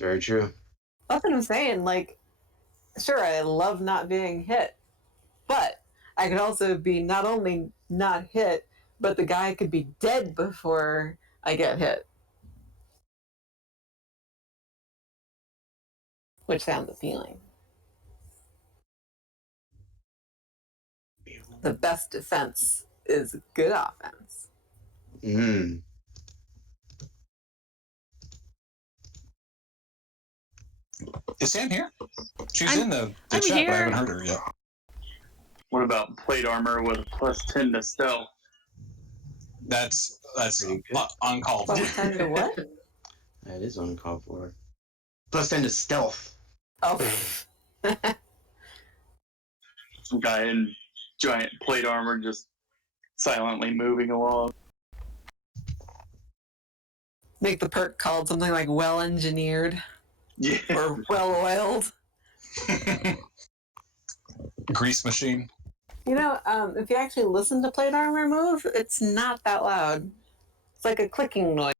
Very true. That's what I'm saying. Like, sure, I love not being hit, but I could also be not only not hit, but the guy could be dead before I get hit, which sounds appealing. The best defense is good offense. Mm. Is Sam here? She's in the I'm chat, here. but I haven't heard her yet. What about plate armor with +10 to stealth? That's Pretty good. uncalled for. Plus 10 to what? That is uncalled for. +10 to stealth. Oh. Some guy in giant plate armor just silently moving along. Make the perk called something like well engineered Yeah. or well oiled. Grease machine. You know, if you actually listen to plate armor move, it's not that loud. It's like a clicking noise.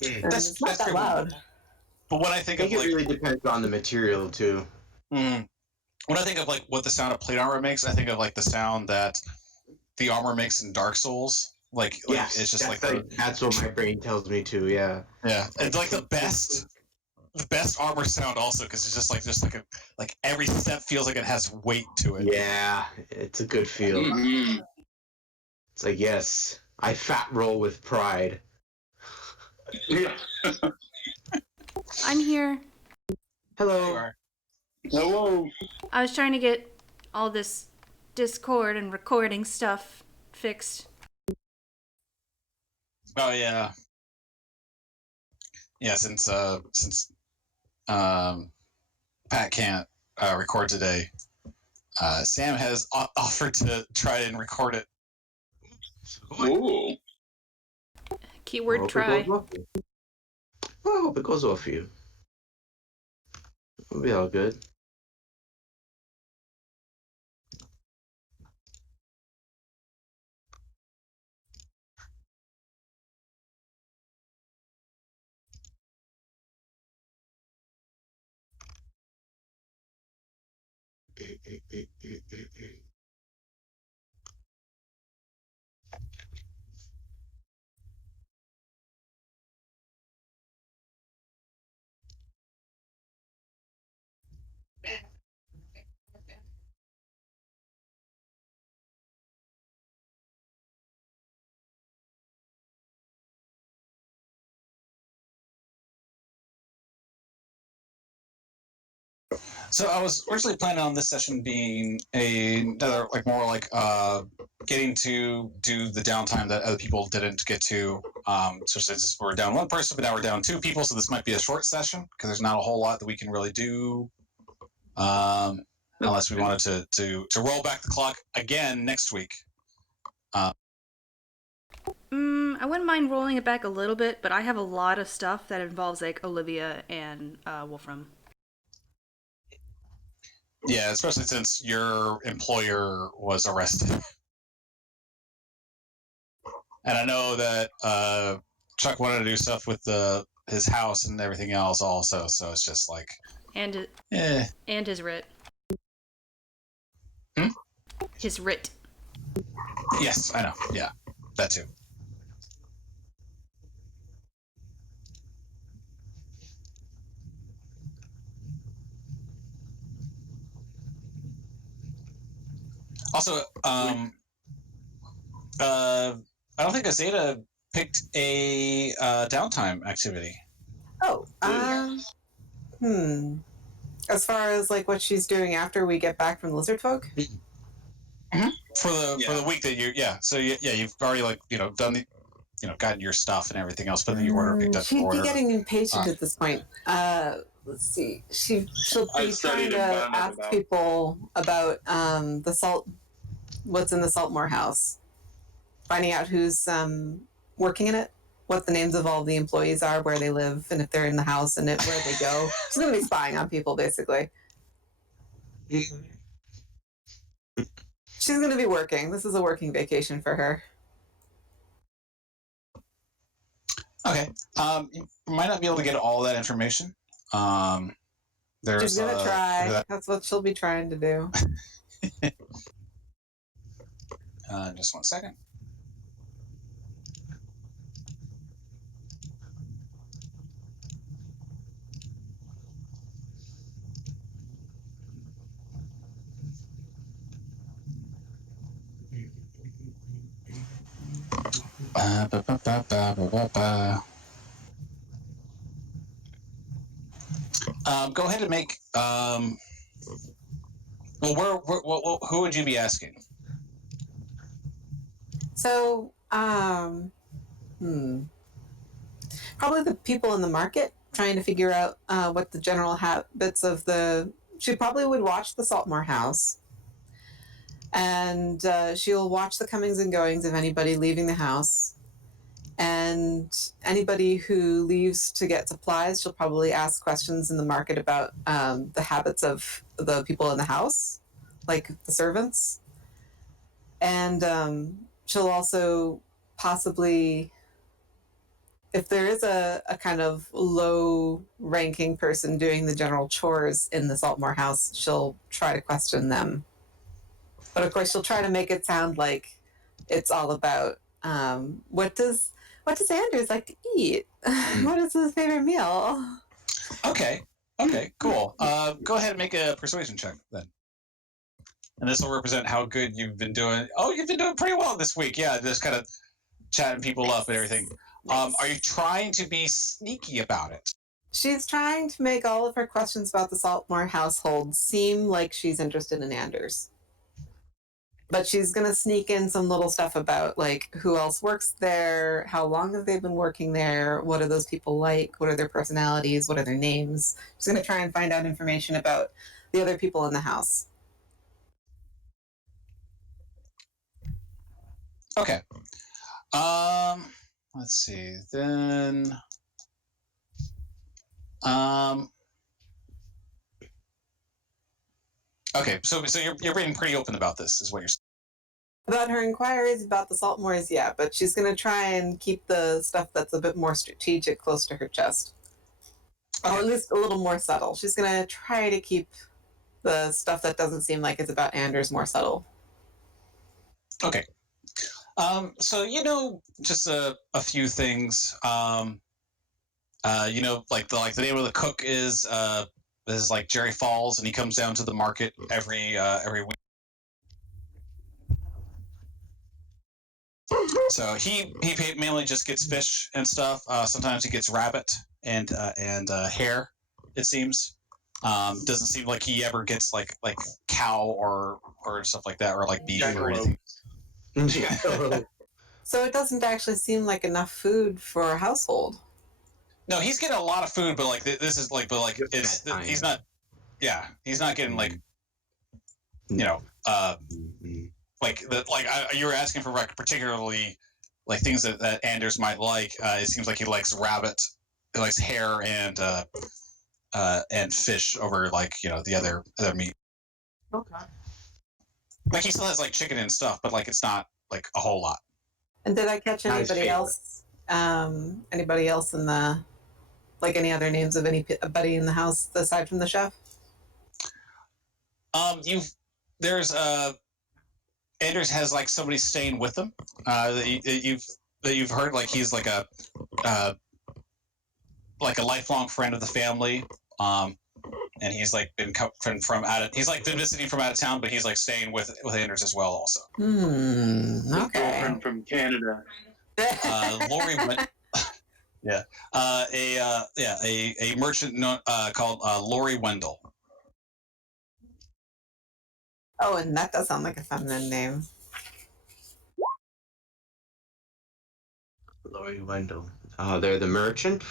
It's not that loud. But when I think of it like, really depends on the material too. when I think of like what the sound of plate armor makes, I think of like the sound that the armor makes in Dark Souls. Like Yes, it's just like that's what my brain tells me too. Yeah. Yeah, it's like the best armor sound also because it's just like every step feels like it has weight to it. Yeah, it's a good feel. Mm-hmm. It's like, yes, I fat roll with pride. Yeah. I'm here. Hello. Hello. I was trying to get all this Discord and recording stuff fixed. Oh yeah. Yeah, since Pat can't record today, Sam has offered to try and record it. Ooh. Keyword try. I hope it goes well for you. It'll be all good. So I was originally planning on this session being another like more like getting to do the downtime that other people didn't get to. So since we're down one person, but now we're down two people, so this might be a short session because there's not a whole lot that we can really do. Unless we wanted to roll back the clock again next week. I wouldn't mind rolling it back a little bit, but I have a lot of stuff that involves like Olivia and Wolfram. Yeah, especially since your employer was arrested. And I know that Chuck wanted to do stuff with his house and everything else also, so it's just like... And his writ. His writ. Yes, I know. Yeah, that too. Also, I don't think Azadeh picked a downtime activity. Oh, as far as like what she's doing after we get back from Lizard Folk? Mm-hmm. For the week that so you've already like done the gotten your stuff and everything else, but then your order picked up. She'd be getting impatient at this point. Let's see. She'll be trying to ask people about the salt. What's in the Saltmarsh house? Finding out who's working in it, what the names of all the employees are, where they live, and if they're in the house, and where they go. She's going to be spying on people, basically. She's going to be working. This is a working vacation for her. Okay. You might not be able to get all that information. She's gonna try. That's what she'll be trying to do. Just 1 second. Go ahead and make. Well, who would you be asking? So, probably the people in the market, trying to figure out what the general habits of the. She probably would watch the Saltmarsh house, and she'll watch the comings and goings of anybody leaving the house. And anybody who leaves to get supplies, she'll probably ask questions in the market about the habits of the people in the house, like the servants. And she'll also possibly, if there is a kind of low ranking person doing the general chores in the Saltmarsh house, she'll try to question them. But of course, she'll try to make it sound like it's all about what does Anders like to eat? What is his favorite meal? Okay, cool. Go ahead and make a persuasion check then. And this will represent how good you've been doing. Oh, you've been doing pretty well this week. Yeah, just kind of chatting people up and everything. Nice. Are you trying to be sneaky about it? She's trying to make all of her questions about the Saltmarsh household seem like she's interested in Anders. But she's going to sneak in some little stuff about, like, who else works there, how long have they been working there, what are those people like, what are their personalities, what are their names. She's going to try and find out information about the other people in the house. Okay. Let's see. Then okay, so you're being pretty open about this, is what you're saying. About her inquiries about the Saltmarsh, yeah, but she's going to try and keep the stuff that's a bit more strategic close to her chest. Okay. Or at least a little more subtle. She's going to try to keep the stuff that doesn't seem like it's about Anders more subtle. Okay. So just a few things. Like the name of the cook is like Jerry Falls, and he comes down to the market every week. So he mainly just gets fish and stuff. Sometimes he gets rabbit and hare. It seems. Doesn't seem like he ever gets like cow or stuff like that, or like beef or anything. So it doesn't actually seem like enough food for a household. No, he's getting a lot of food, but like this is like, but like he's not. Yeah, he's not getting like, you were asking for like particularly like things that Anders might like. It seems like he likes rabbit, he likes hare and fish over like the other meat. Okay. Like he still has like chicken and stuff, but like it's not like a whole lot. And did I catch anybody else? Anybody else in the, like, any other names of anybody in the house aside from the chef? There's Anders has like somebody staying with him. That you've heard, like he's like a lifelong friend of the family. And he's like been he's like been visiting from out of town, but he's like staying with Anders as well also. Okay. Girlfriend from Canada. Lori went. Yeah. A merchant called Lori Wendell. Oh, and that does sound like a feminine name. Lori Wendell. They're the merchant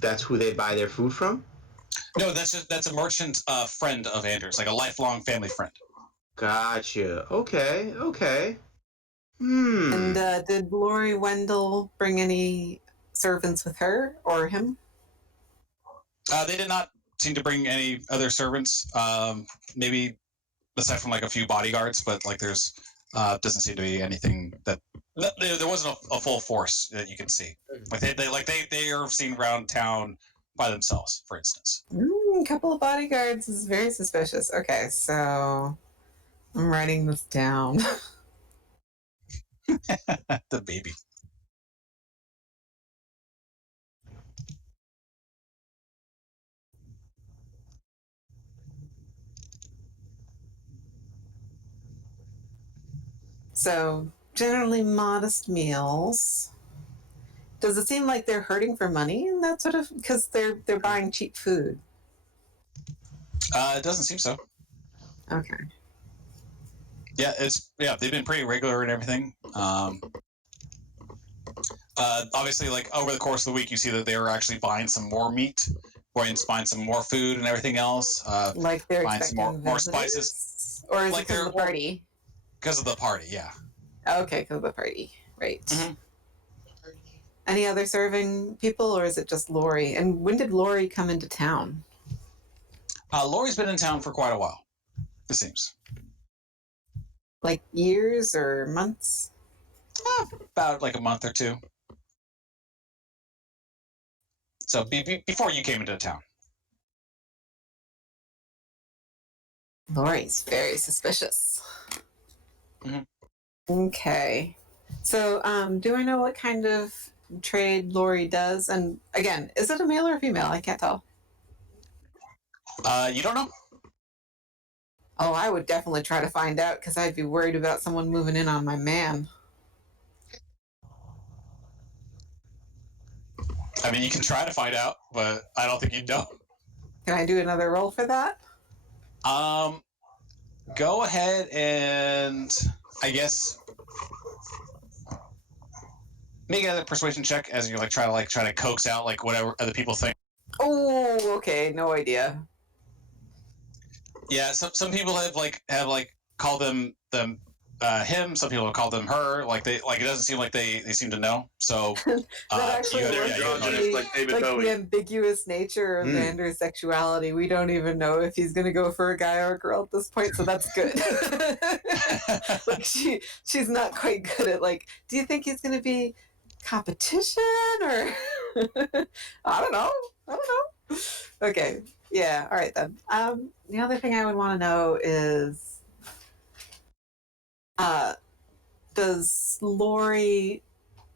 that's who they buy their food from? No, that's a merchant friend of Anders, like a lifelong family friend. Gotcha. Okay. And did Lori Wendell bring any servants with her or him? They did not seem to bring any other servants. Maybe aside from like a few bodyguards, but like there's Doesn't seem to be anything that there wasn't a full force that you can see. Like they are seen around town by themselves, for instance. A couple of bodyguards is very suspicious. Okay, so I'm writing this down. The baby. So generally modest meals. Does it seem like they're hurting for money and that sort of because they're buying cheap food? It doesn't seem so. Okay. Yeah, they've been pretty regular and everything. Obviously, like over the course of the week, you see that they were actually buying some more meat, buying some more food and everything else. Like they're buying some expecting more spices, or is like it because of the party? Because of the party, yeah. Okay, because of the party, right? Mm-hmm. Any other serving people, or is it just Lori? And when did Lori come into town? Lori's been in town for quite a while, it seems. Like years or months? About like a month or two. So before you came into town. Lori's very suspicious. Mm-hmm. Okay. So, do I know what kind of trade Lori does? And again, is it a male or a female? I can't tell. You don't know? Oh, I would definitely try to find out because I'd be worried about someone moving in on my man. I mean, you can try to find out, but I don't think you'd know. Can I do another roll for that? Go ahead and I guess make another persuasion check as you try to coax out like whatever other people think. Oh, okay, no idea. Yeah, some people have called them him. Some people have called them her. It doesn't seem like they seem to know. So that actually like David Bowie. The ambiguous nature of Vander's sexuality. We don't even know if he's going to go for a guy or a girl at this point. So that's good. Like she's not quite good at do you think he's going to be competition or I don't know. Okay. Yeah. All right then. The other thing I would want to know is, does Lori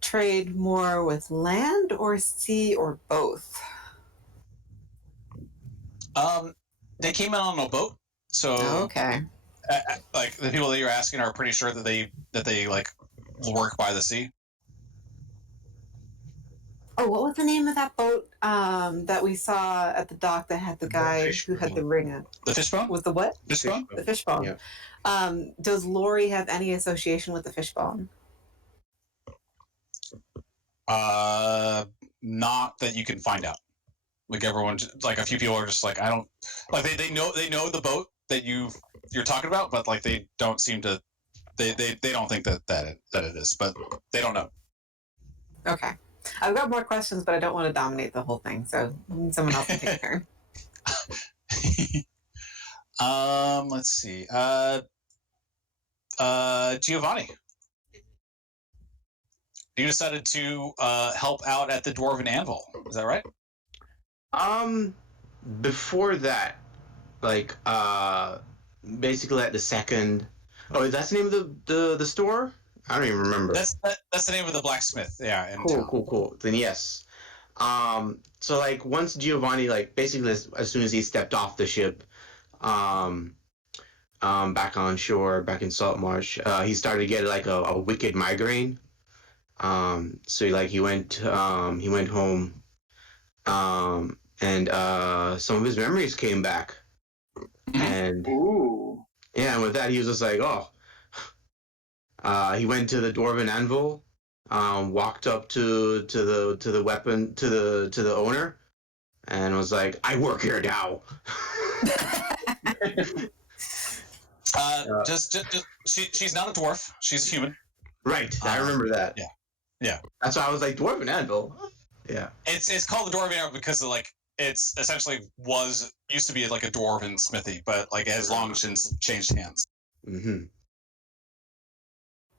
trade more with land or sea or both? They came in on a boat, so okay. The people that you're asking are pretty sure that they work by the sea. Oh, what was the name of that boat that we saw at the dock that had the guy who had the ring in? The fishbone? Was the what? Fishbone? The fishbone. Yeah. Does Lori have any association with the fishbone? Not that you can find out. Like everyone, a few people are just I don't they know the boat that you're talking about, but they don't seem to they don't think that it is, but they don't know. Okay. I've got more questions, but I don't want to dominate the whole thing, so someone else can take a turn. Let's see. Giovanni. You decided to help out at the Dwarven Anvil. Is that right? Before that, basically at the second. Oh, that's the name of the store? I don't even remember. That's the name of the blacksmith. Yeah. Cool. Then yes. So once Giovanni basically as soon as he stepped off the ship, back on shore, back in Saltmarsh, he started to get a wicked migraine. So he went home, and some of his memories came back, and yeah, and with that he was just he went to the Dwarven Anvil, walked up to the weapon to the owner, and was like, "I work here now." She's not a dwarf. She's a human. Right, I remember that. Yeah. That's why I was like, Dwarven Anvil. Yeah. It's called the Dwarven Anvil because it's essentially used to be a dwarven smithy, but it has long since changed hands. Mm-hmm.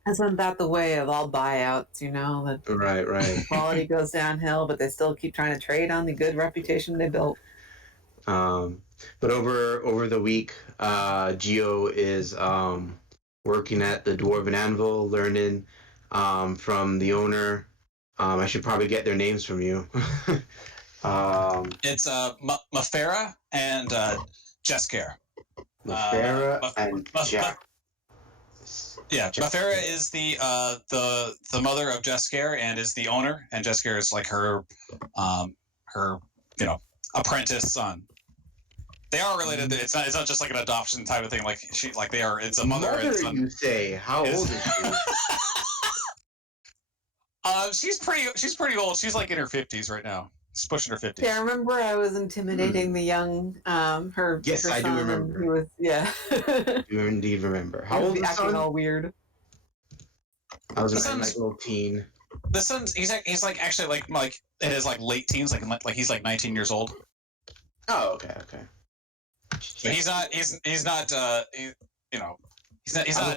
Isn't that the way of all buyouts? That Right. quality goes downhill, but they still keep trying to trade on the good reputation they built. But over the week, Geo is working at the Dwarven Anvil, learning from the owner. I should probably get their names from you. It's Mafera and Jesker. Mafera and Jack. Yeah, Mafera is the mother of Jesker and is the owner, and Jesker is like her apprentice son. They are related. It's not just like an adoption type of thing. Like they are. It's a mother and son. You say? How old is she? She's pretty old. She's like in her 50s right now. She's pushing her 50s. Yeah, I remember I was intimidating the young her. Yes, her I do remember. He was You indeed remember. How old is acting son? all weird. I was like a little teen. The son's he's like actually like in his like late teens, like he's like 19 years old. Oh, okay. But he's not a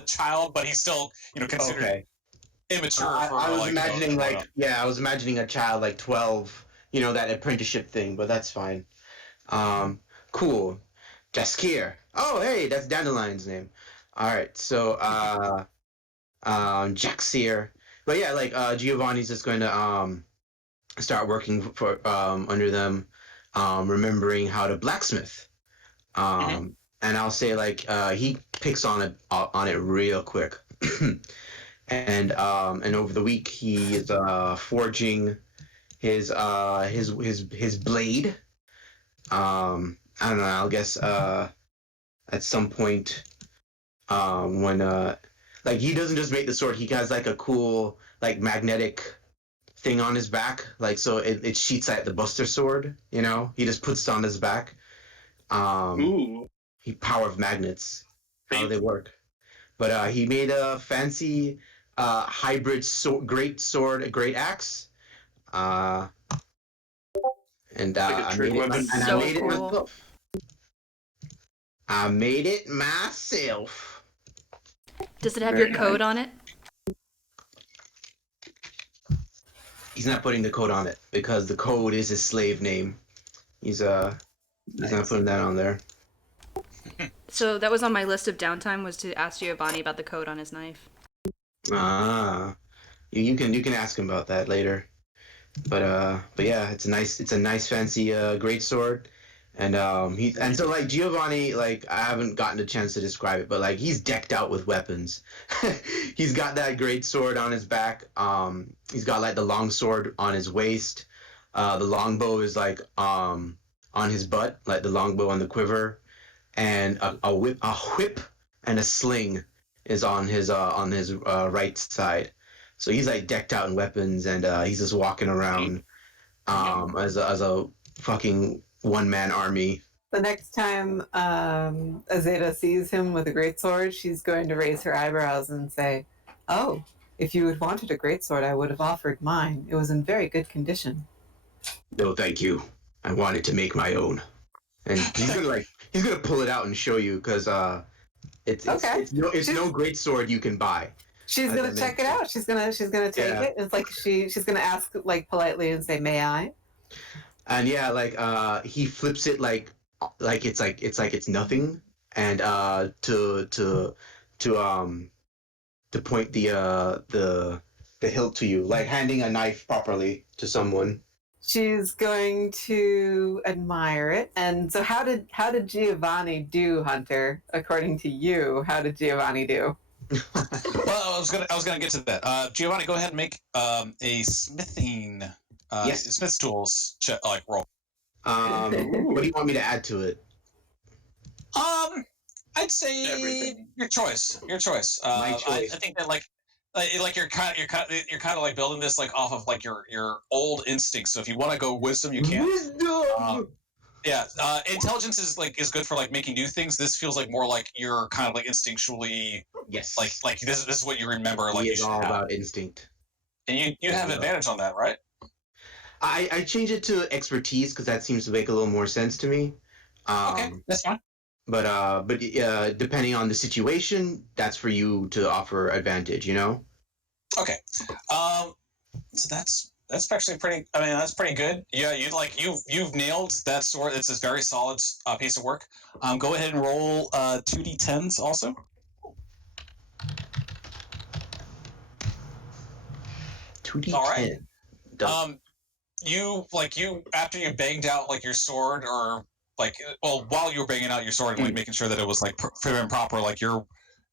child, but he's still considered immature. I was imagining I was imagining a child like 12, that apprenticeship thing, but that's fine. Cool. Jaskier. Oh, hey, that's Dandelion's name. All right, so Jaxier. But yeah, like Giovanni's just going to start working for under them, remembering how to blacksmith. And I'll say like he picks on it real quick. And over the week he is forging his blade. I don't know. I guess at some point when like he doesn't just make the sword. He has like a cool like magnetic thing on his back, like so it sheets like the Buster Sword. He just puts it on his back. Ooh. Power of magnets. How do they work? But he made a fancy hybrid great sword, a great axe. And I made it myself. I made it myself. Does it have your code on it? He's not putting the code on it because the code is his slave name. He's not putting that on there. So that was on my list of downtime, was to ask Giovanni about the code on his knife. You can ask him about that later. But yeah, it's a nice fancy great sword. And so like Giovanni, like I haven't gotten a chance to describe it, but like he's decked out with weapons. He's got that great sword on his back. He's got like the long sword on his waist. The longbow is like on his butt, like the longbow on the quiver, and a whip and a sling is on his right side. So he's like decked out in weapons, and he's just walking around as a fucking one-man army. The next time Azadeh sees him with a greatsword, she's going to raise her eyebrows and say, "Oh, if you had wanted a greatsword, I would have offered mine. It was in very good condition." No, thank you. I wanted to make my own. And he's gonna pull it out and show you because it's no greatsword you can buy. She's gonna check it out. She's gonna take it. It's like she's gonna ask like politely and say, "May I?" And yeah, like he flips it like it's nothing, and to point the hilt to you, like handing a knife properly to someone. She's going to admire it. And so how did Giovanni do, Hunter? According to you, how did Giovanni do? Well, I was gonna get to that. Giovanni, go ahead and make a smithing smith's tools roll. What do you want me to add to it? I'd say everything. Your choice. My choice. I think that like you're kind of like building this like off of like your old instincts. So if you want to go wisdom, you can. Wisdom. Intelligence is good for like making new things. This feels like more like you're kind of like instinctually. Yes. Like this is what you remember. Like it's all about instinct. And you have advantage on that, right? I change it to expertise because that seems to make a little more sense to me. Okay, that's fine. but depending on the situation, that's for you to offer advantage. You know. Okay. So that's actually pretty. I mean, that's pretty good. Yeah, you've nailed that sword. It's a very solid piece of work. Go ahead and roll 2d10s also. 2d10. All right. You after you banged out like your sword, or while you were banging out your sword and like making sure that it was like prim and proper, like your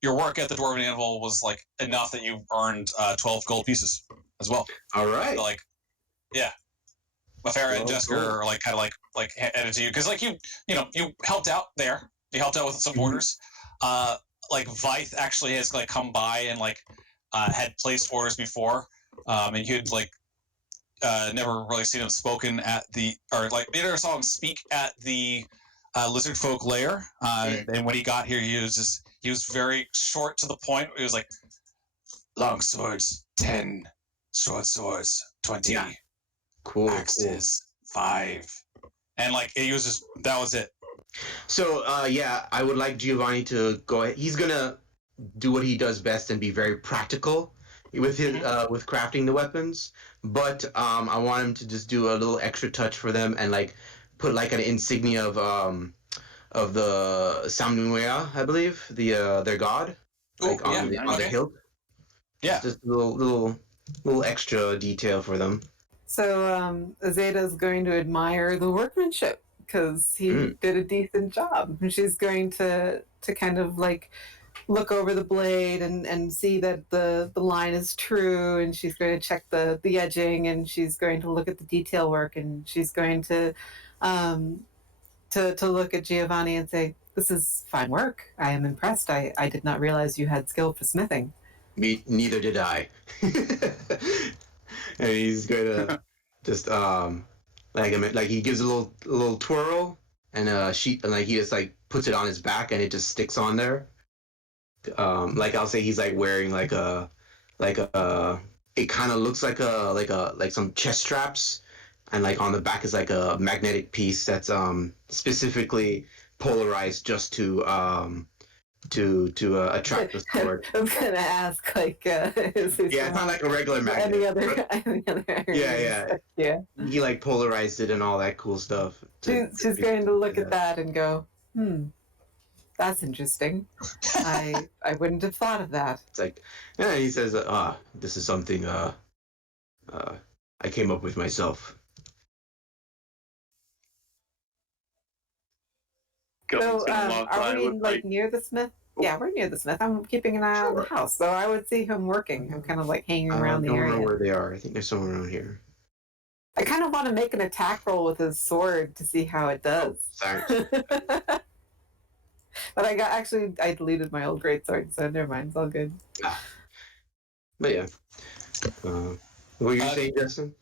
work at the Dwarven Anvil was like enough that you earned 12 gold pieces as well. All right. So, yeah. Mafera and Jessica are like kind of like headed to you because like you helped out there. You helped out with some orders. Like Vythe actually has like come by and like had placed orders before, and you'd like never really seen him spoken at the or like you never saw him speak at the lizard folk lair. And when he got here, he was very short to the point. He was like, long swords 10, short swords 20. Yeah. Cool. Axes 5, and like he was just that was it. So yeah, I would like Giovanni to go ahead. He's gonna do what he does best and be very practical with his with crafting the weapons. But I want him to just do a little extra touch for them and like put like an insignia of the Samnuea, I believe, their god, like on the hilt. Yeah, just a little extra detail for them. So Azadeh's going to admire the workmanship because he did a decent job. And she's going to kind of like look over the blade and see that the line is true, and she's going to check the edging, and she's going to look at the detail work, and she's going to look at Giovanni and say, "This is fine work. I am impressed. I did not realize you had skill for smithing." Neither did I. And he's gonna just like he gives a little twirl and a sheet, and like he just like puts it on his back and it just sticks on there. Like I'll say he's like wearing like a it kind of looks like some chest straps, and like on the back is like a magnetic piece that's specifically polarized just to attract the sword. I was gonna ask, like, it's not like a regular magnet. Any other yeah. He like polarized it and all that cool stuff. She's going to look at that and go, that's interesting. I wouldn't have thought of that. It's like, yeah. He says, this is something I came up with myself. So, are we like near the smith? Yeah, we're near the smith. I'm keeping an eye on the house, so I would see him working. I'm kind of like hanging around the area. I don't know where they are. I think they're somewhere around here. I kind of want to make an attack roll with his sword to see how it does. But I deleted my old greatsword, so never mind. It's all good. But yeah, what were you saying, Justin?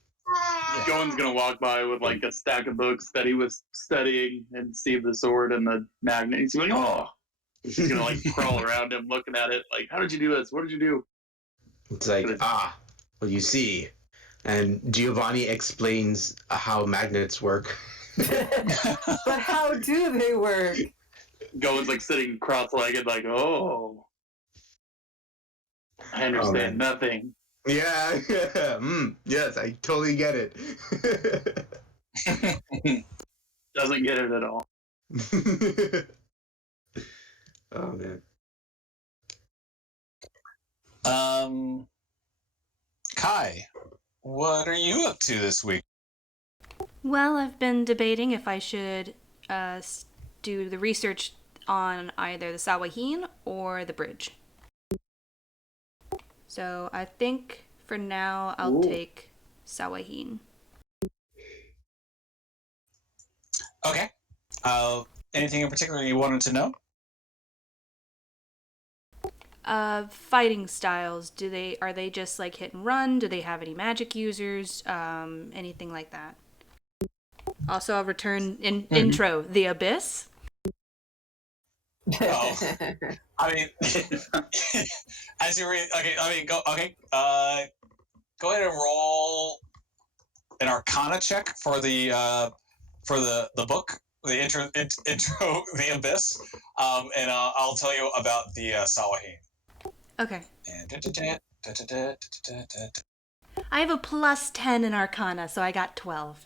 Gowan's gonna walk by with like a stack of books that he was studying and see the sword and the magnet. He's like, oh. He's gonna like crawl around him, looking at it. Like, how did you do this? What did you do? It's like, well, you see. And Giovanni explains how magnets work. But how do they work? Gowan's like sitting cross-legged, like, oh, I understand nothing. Yeah. Yes, I totally get it. Doesn't get it at all. Oh man. Kai, what are you up to this week? Well, I've been debating if I should do the research on either the Sawahin or the bridge. So I think for now I'll take Sawahin. Okay. Anything in particular you wanted to know? Fighting styles. Are they just like hit and run? Do they have any magic users? Anything like that. Also, I'll return intro the Abyss. Oh, I mean, as you read, okay. I mean, go ahead and roll an Arcana check for the book. intro the abyss, and I'll tell you about the Salahine. Okay. And I have a +10 in Arcana, so I got 12.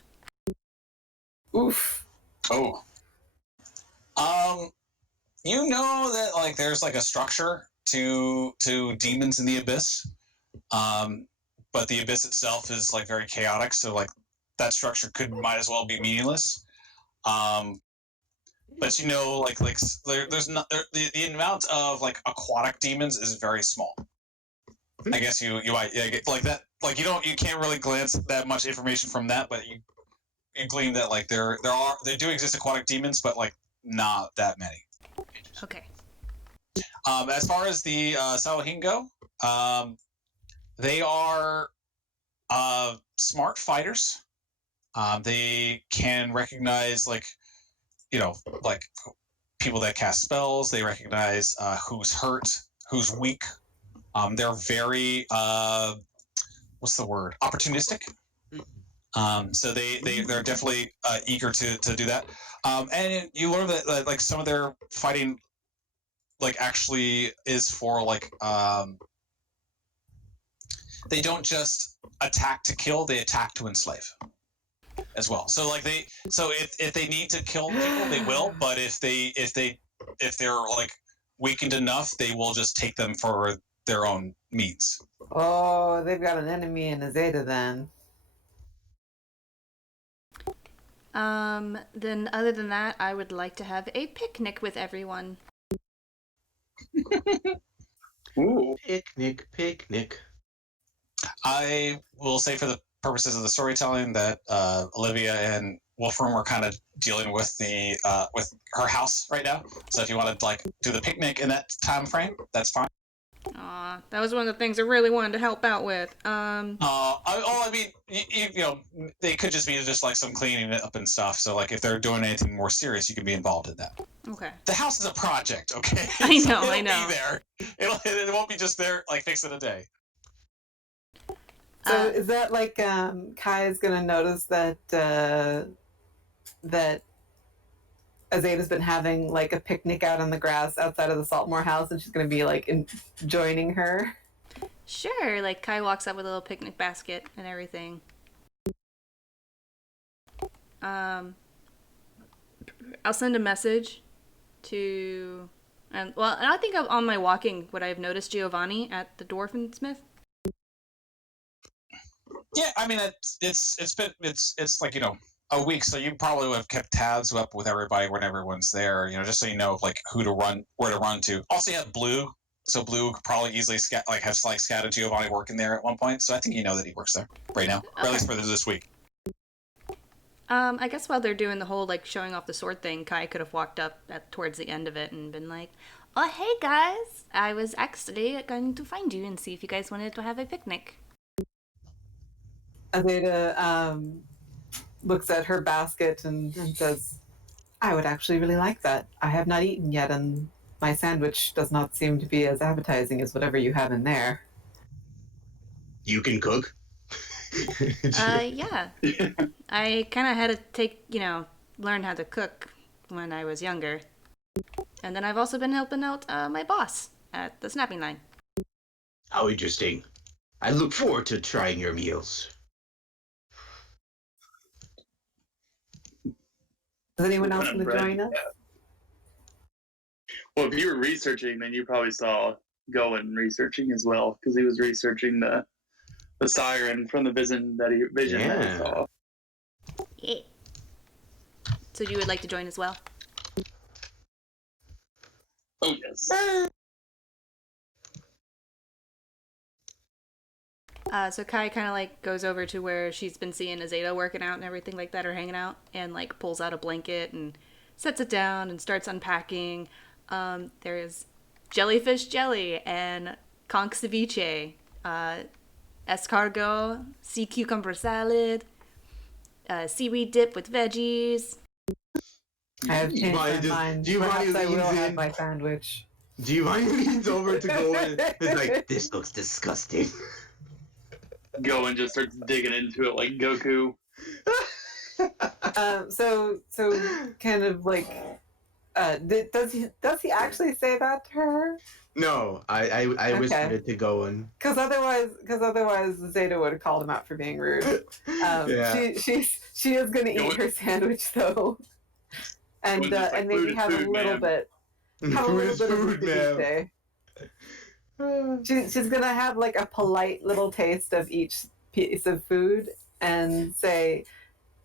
Oof. Oh. You know that like there's like a structure to demons in the abyss, but the abyss itself is like very chaotic. So like that structure might as well be meaningless. But you know, there's not the amount of like aquatic demons is very small. I guess you might like that, like you can't really glance that much information from that, but you glean that like there do exist aquatic demons, but like not that many. Okay. As far as the Salahine go, they are smart fighters. They can recognize like people that cast spells. They recognize who's hurt, who's weak. They're very what's the word? Opportunistic. So they're definitely eager to do that. And you learn that like some of their fighting like actually is for like they don't just attack to kill, they attack to enslave as well. So like if they need to kill people, they will, but if they're like weakened enough, they will just take them for their own means. Oh, they've got an enemy in Azadeh then. Then other than that, I would like to have a picnic with everyone. Ooh. Picnic. I will say for the purposes of the storytelling that Olivia and Wolfram are kind of dealing with the with her house right now. So if you want to like do the picnic in that time frame, that's fine. Aw, that was one of the things I really wanted to help out with. I mean, you know, they could just be just like some cleaning it up and stuff. So like if they're doing anything more serious, you can be involved in that. Okay. The house is a project, okay? I So know. Be there. It won't be just there like fixing a day. So is that like Kai is going to notice that that Azadeh's been having like a picnic out on the grass outside of the Saltmarsh house, and she's going to be like joining her? Sure. Like Kai walks up with a little picnic basket and everything. I'll send a message to, and I think on my walking, would I have noticed Giovanni at the Dwarf Smith? Yeah, I mean it's like a week, so you probably would have kept tabs up with everybody when everyone's there, just so you know like where to run to. Also, you have Blue, so Blue could probably easily have scattered Giovanni working there at one point. So I think you know that he works there right now, or at least for this week. I guess while they're doing the whole like showing off the sword thing, Kai could have walked up towards the end of it and been like, "Oh hey guys, I was actually going to find you and see if you guys wanted to have a picnic." Azadeh looks at her basket and says, "I would actually really like that. I have not eaten yet, and my sandwich does not seem to be as appetizing as whatever you have in there." You can cook? Yeah. I kind of had to learn how to cook when I was younger. And then I've also been helping out my boss at the snapping line. How interesting. I look forward to trying your meals. Does anyone else want to join us? Well, if you were researching, then you probably saw Gowan researching as well, because he was researching the siren from the vision that he saw. Yeah. So you would like to join as well? Oh yes. So Kai kind of like goes over to where she's been seeing Azadeh working out and everything like that, or hanging out, and like pulls out a blanket and sets it down and starts unpacking. There's jellyfish jelly and conch ceviche, escargot, sea cucumber salad, seaweed dip with veggies. I have changed my mind. Perhaps I will have my sandwich. Giovanni leans over to Gowan and is like, "This looks disgusting." Gowan just starts digging into it like Goku. So kind of like, does he actually say that to her? No, I whispered it to Gowan. Because otherwise Zeta would have called him out for being rude. Yeah. She is going to eat her sandwich though, and like, maybe have a little bit. Have a little bit of a day. She's gonna have like a polite little taste of each piece of food and say,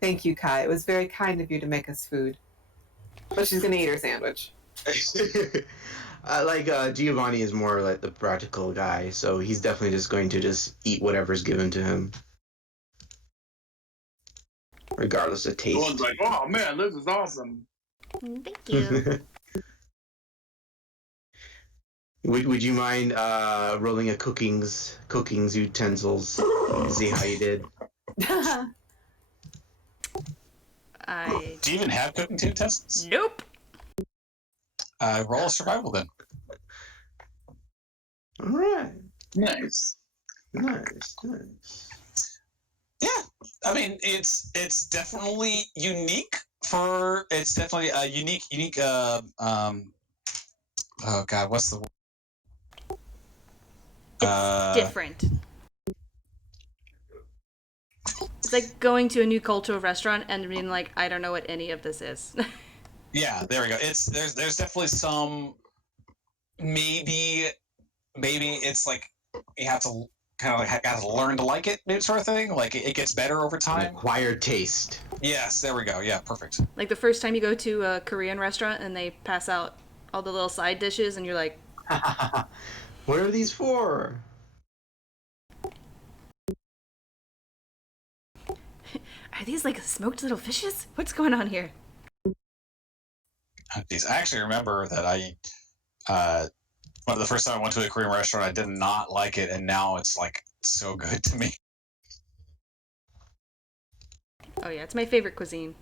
"Thank you, Kai. It was very kind of you to make us food." But she's gonna eat her sandwich. Giovanni is more like the practical guy, so he's definitely just going to just eat whatever's given to him, regardless of taste. One's like, "Oh man, this is awesome." Thank you. Would you mind rolling a cooking's utensils? See how you did. Do you even have cooking utensils? Nope. Roll a survival then. All right. Nice. Yeah, I mean it's definitely unique for it's definitely a unique. Oh God, what's the? It's different. It's like going to a new cultural restaurant and being like, I don't know what any of this is. Yeah, there we go. There's definitely some maybe it's like you have to kind of like have to learn to like it, sort of thing. Like it gets better over time. An acquired taste. Yes, there we go. Yeah, perfect. Like the first time you go to a Korean restaurant and they pass out all the little side dishes and you're like, what are these for? are these like smoked little fishes? What's going on here? Jeez, I actually remember that the first time I went to a Korean restaurant, I did not like it, and now it's like so good to me. Oh yeah, it's my favorite cuisine.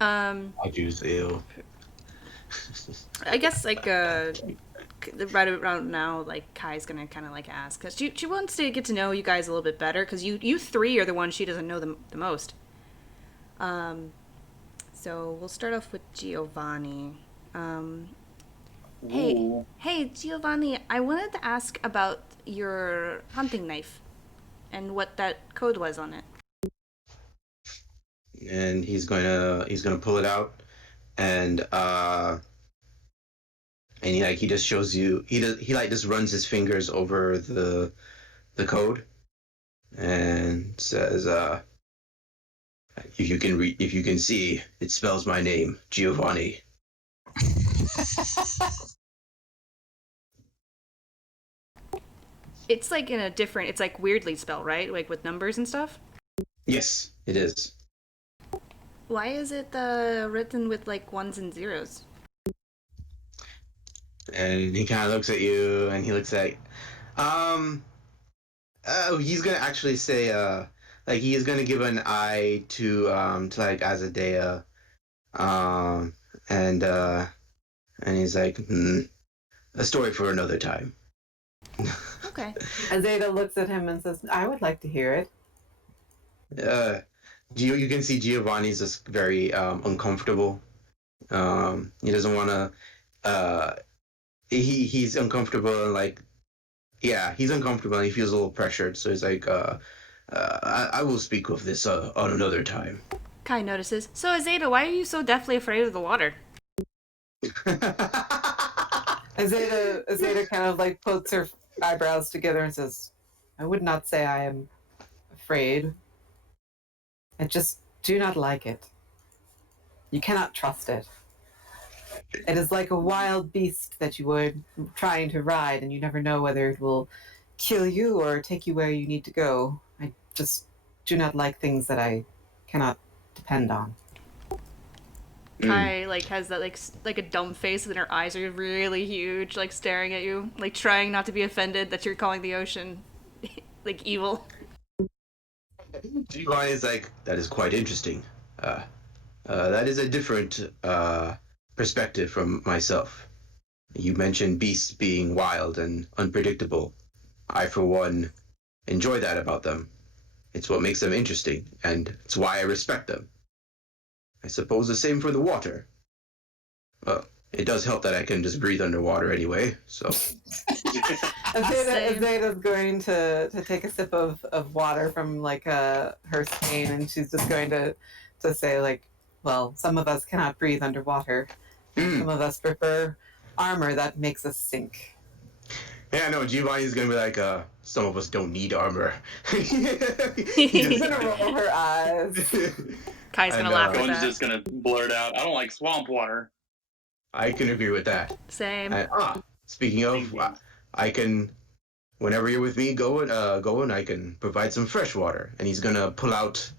I do too. I guess like right around now, like Kai's gonna kind of like ask because she wants to get to know you guys a little bit better because you three are the ones she doesn't know the most. So we'll start off with Giovanni. Hey, Giovanni, I wanted to ask about your hunting knife and what that code was on it. And he's gonna pull it out, and he just shows you he just runs his fingers over the code, and says if you can see, it spells my name, Giovanni. It's like in a different, it's like weirdly spelled, right? Like with numbers and stuff? Yes, it is. Why is it written with like ones and zeros? And he kind of looks at you, and he looks at he's gonna actually say like he is gonna give an eye to like Azadeh, and he's like, a story for another time. Okay. Azadeh looks at him and says, "I would like to hear it." You can see Giovanni's just very uncomfortable. He doesn't want to. He's uncomfortable, and like, yeah, he's uncomfortable and he feels a little pressured. So he's like, I will speak of this on another time. Kai notices. So Azadeh, why are you so deathly afraid of the water? Azadeh kind of like puts her eyebrows together and says, "I would not say I am afraid. I just do not like it. You cannot trust it. It is like a wild beast that you were trying to ride, and you never know whether it will kill you or take you where you need to go. I just do not like things that I cannot depend on." Kai like has that like a dumb face and her eyes are really huge, like staring at you, like trying not to be offended that you're calling the ocean like evil. Giovanni is like, that is quite interesting. That is a different perspective from myself. You mentioned beasts being wild and unpredictable. I, for one, enjoy that about them. It's what makes them interesting, and it's why I respect them. I suppose the same for the water. Well, it does help that I can just breathe underwater anyway, so. Azade's going to take a sip of water from like her skein, and she's just going to say like, well, some of us cannot breathe underwater. Some of us prefer armor that makes us sink. Yeah, no, Giovanni's gonna be like, some of us don't need armor. He's gonna roll her eyes. Kai's gonna laugh at Gowan's that. just gonna blurt out, I don't like swamp water. I can agree with that. Same. Speaking of, I can, whenever you're with me, Gowan, I can provide some fresh water. And he's gonna pull out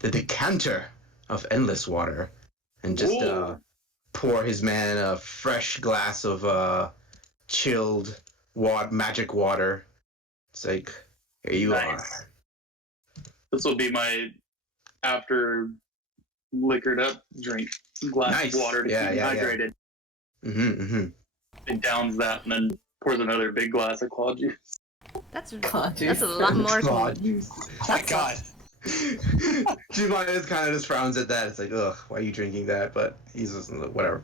the decanter of endless water and just pour his man a fresh glass of chilled magic water. It's like, here you are. This will be my after liquored up drink. Glass of water to keep me hydrated. Yeah. It downs that and then pours another big glass of claw juice. That's a lot more. Claw juice. Oh my god. Giovanni just kind of just frowns at that. It's like, ugh, why are you drinking that? But he's just, whatever.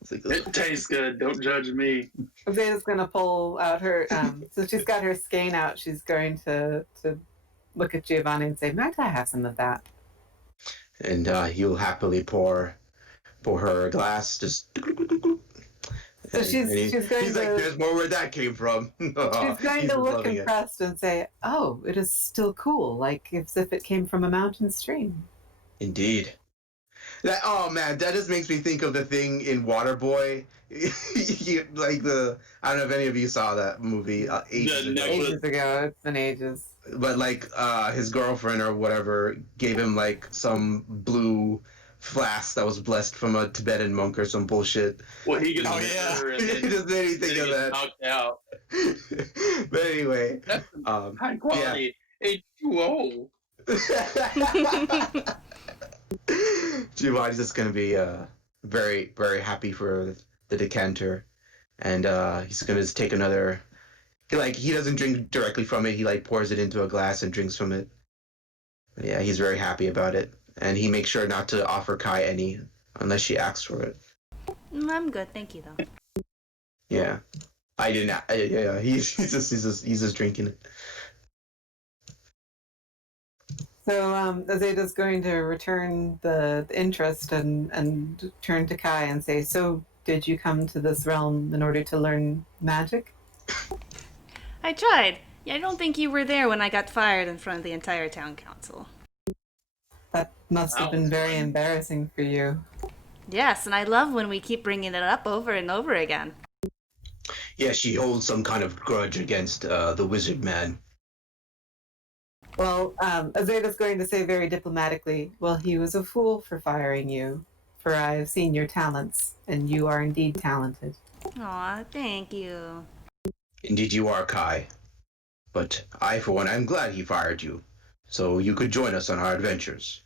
It's like, it tastes good. Don't judge me. Azade's going to pull out her, so she's got her skein out. She's going to look at Giovanni and say, might I have some of that? And he'll happily pour her a glass, just. So she's going he's like, there's more where that came from. She's going to look impressed and say, oh, it is still cool, like as if it came from a mountain stream. Indeed. Oh man, that just makes me think of the thing in Waterboy. Like I don't know if any of you saw that movie ages ago. Ages ago, it's been ages. But like his girlfriend or whatever gave him like some blue flask that was blessed from a Tibetan monk or some bullshit. Well, he gets It just made me think of that. Knocked out. But anyway, high quality H2O. Giovanni's just gonna be very, very happy for the decanter, and he's gonna just take another. He doesn't drink directly from it. He like pours it into a glass and drinks from it. But yeah, he's very happy about it, and he makes sure not to offer Kai any unless she asks for it. I'm good, thank you though. Yeah, I didn't. Yeah, he's just drinking it. So Azade's going to return the interest and turn to Kai and say, so did you come to this realm in order to learn magic? I tried. Yeah, I don't think you were there when I got fired in front of the entire town council. That must have been very embarrassing for you. Yes, and I love when we keep bringing it up over and over again. Yeah, she holds some kind of grudge against the wizard man. Well, Azade's going to say very diplomatically, well, he was a fool for firing you, for I have seen your talents, and you are indeed talented. Aw, thank you. Indeed you are, Kai. But I, for one, am glad he fired you, so you could join us on our adventures.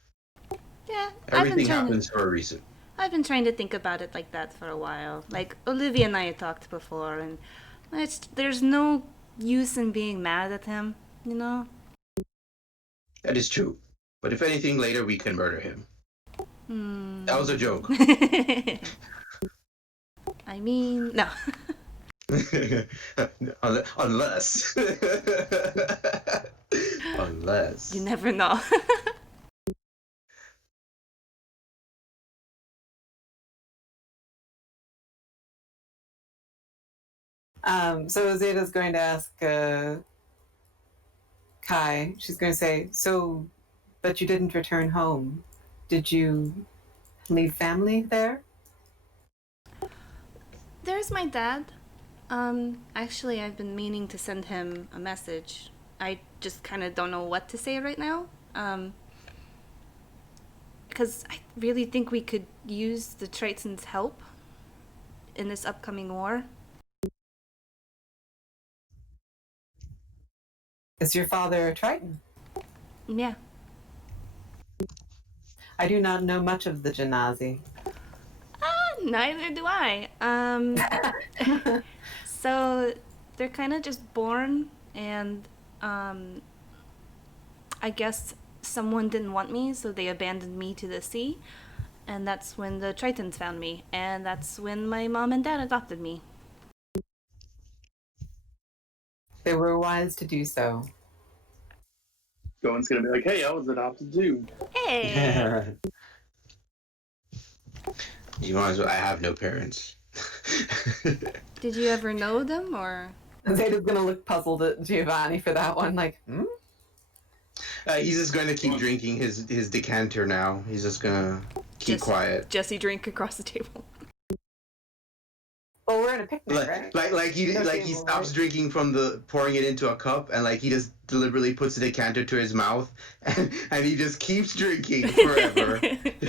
Yeah, Everything happens for a reason. I've been trying to think about it like that for a while. Like, Olivia and I had talked before, and there's no use in being mad at him, you know? That is true. But if anything, later we can murder him. That was a joke. I mean, no. Unless. Unless. You never know. So Azade's going to ask Kai, she's going to say, so, but you didn't return home. Did you leave family there? There's my dad. Actually, I've been meaning to send him a message. I just kind of don't know what to say right now. Because I really think we could use the Tritons' help in this upcoming war. Is your father a Triton? Yeah. I do not know much of the Genasi. Neither do I. So they're kind of just born, and I guess someone didn't want me, so they abandoned me to the sea. And that's when the Tritons found me. And that's when my mom and dad adopted me. They were wise to do so. Gowan's gonna be like, "Hey, I was adopted too." Hey! You might as well. I have no parents. Did you ever know them, or? Zeta's gonna look puzzled at Giovanni for that one, like, He's just going to keep drinking his decanter now. He's just gonna keep quiet. Jesse drink across the table. Well, we're in a picnic, right? Like he stops drinking from pouring it into a cup, and like he just deliberately puts the decanter to his mouth, and he just keeps drinking forever.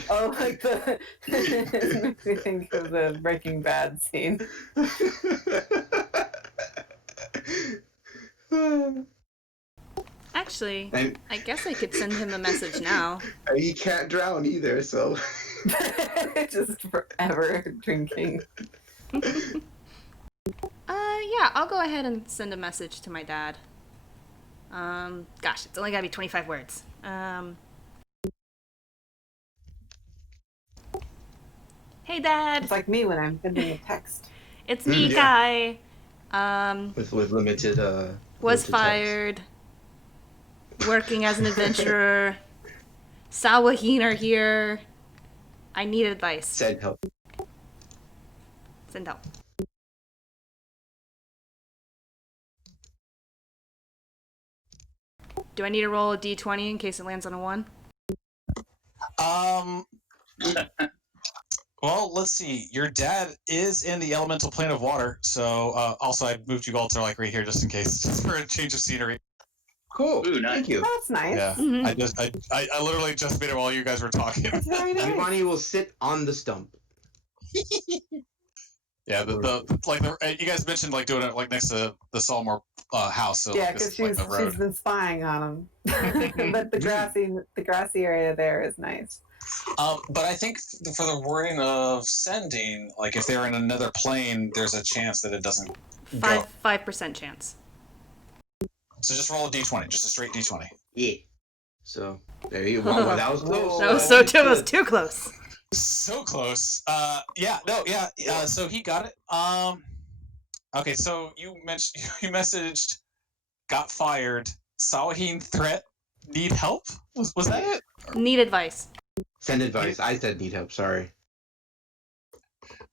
Oh, like it makes me think of the Breaking Bad scene. Actually, I guess I could send him a message now. He can't drown either, so. Just forever drinking. Yeah, I'll go ahead and send a message to my dad. Gosh, it's only gotta be 25 words. Hey, Dad. It's like me when I'm sending a text. It's me, Kai. With limited was limited fired. Working as an adventurer. Sawahin are here. I need advice. Send help. Send help. Do I need to roll a d20 in case it lands on a 1? Well, let's see. Your dad is in the elemental plane of water, so also I moved you all to like right here just in case, just for a change of scenery. Cool. Ooh, nice. Thank you. That's nice. Yeah, Mhm. I literally just made it while you guys were talking. That's very nice. Giovanni will sit on the stump. Yeah, you guys mentioned like doing it like next to the Saltmarsh house. So Yeah, this because is, like, the road. she's been spying on him. But the grassy area there is nice. But I think for the wording of sending, like if they're in another plane, there's a chance that it doesn't go. 5% chance. So just roll a d20, just a straight d20. Yeah. So there you go. Well, that was close. That was so was too close. So close. So he got it. Okay, so you messaged, got fired, Sawahin threat, need help. Was that it? Need advice. Send advice. I said need help. Sorry.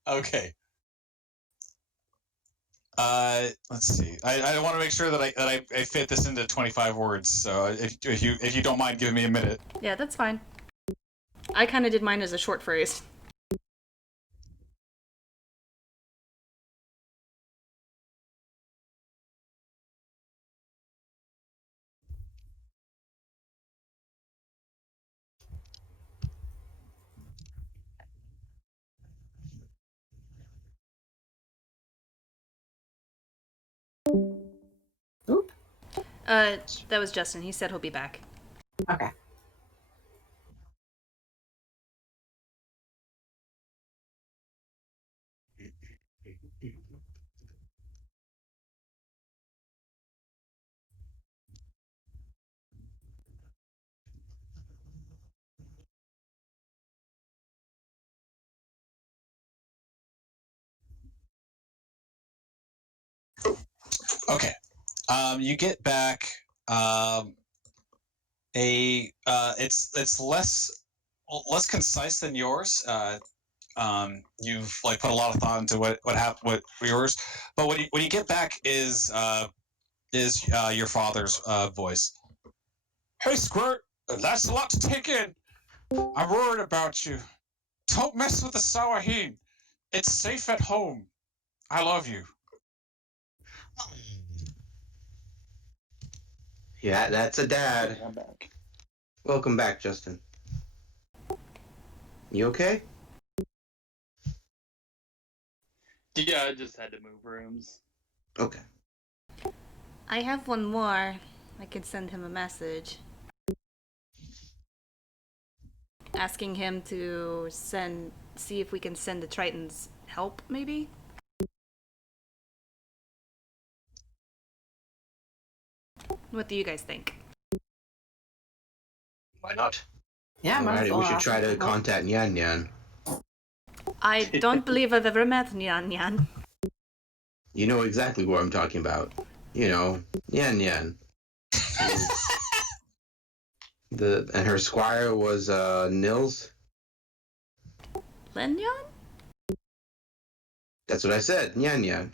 Okay. Let's see. I want to make sure that I fit this into 25 words. So if you don't mind giving me a minute. Yeah, that's fine. I kind of did mine as a short phrase. Oop. That was Justin. He said he'll be back. Okay. Okay. You get back it's less concise than yours. You've like put a lot of thought into what happened, what yours, but when you get back is your father's voice. Hey, Squirt, that's a lot to take in. I'm worried about you. Don't mess with the Sawahin. It's safe at home. I love you. Yeah, that's a dad. I'm back. Welcome back, Justin. You okay? Yeah, I just had to move rooms. Okay. I have one more. I could send him a message. Asking him to see if we can send the Tritons help, maybe? What do you guys think? Why not? Yeah, Alrighty, we should try to contact Nyan Nyan. I don't believe I've ever met Nyan Nyan. You know exactly what I'm talking about. You know, Nyan Nyan. And her squire was Nils. Lin Yan? That's what I said. Nyan Nyan.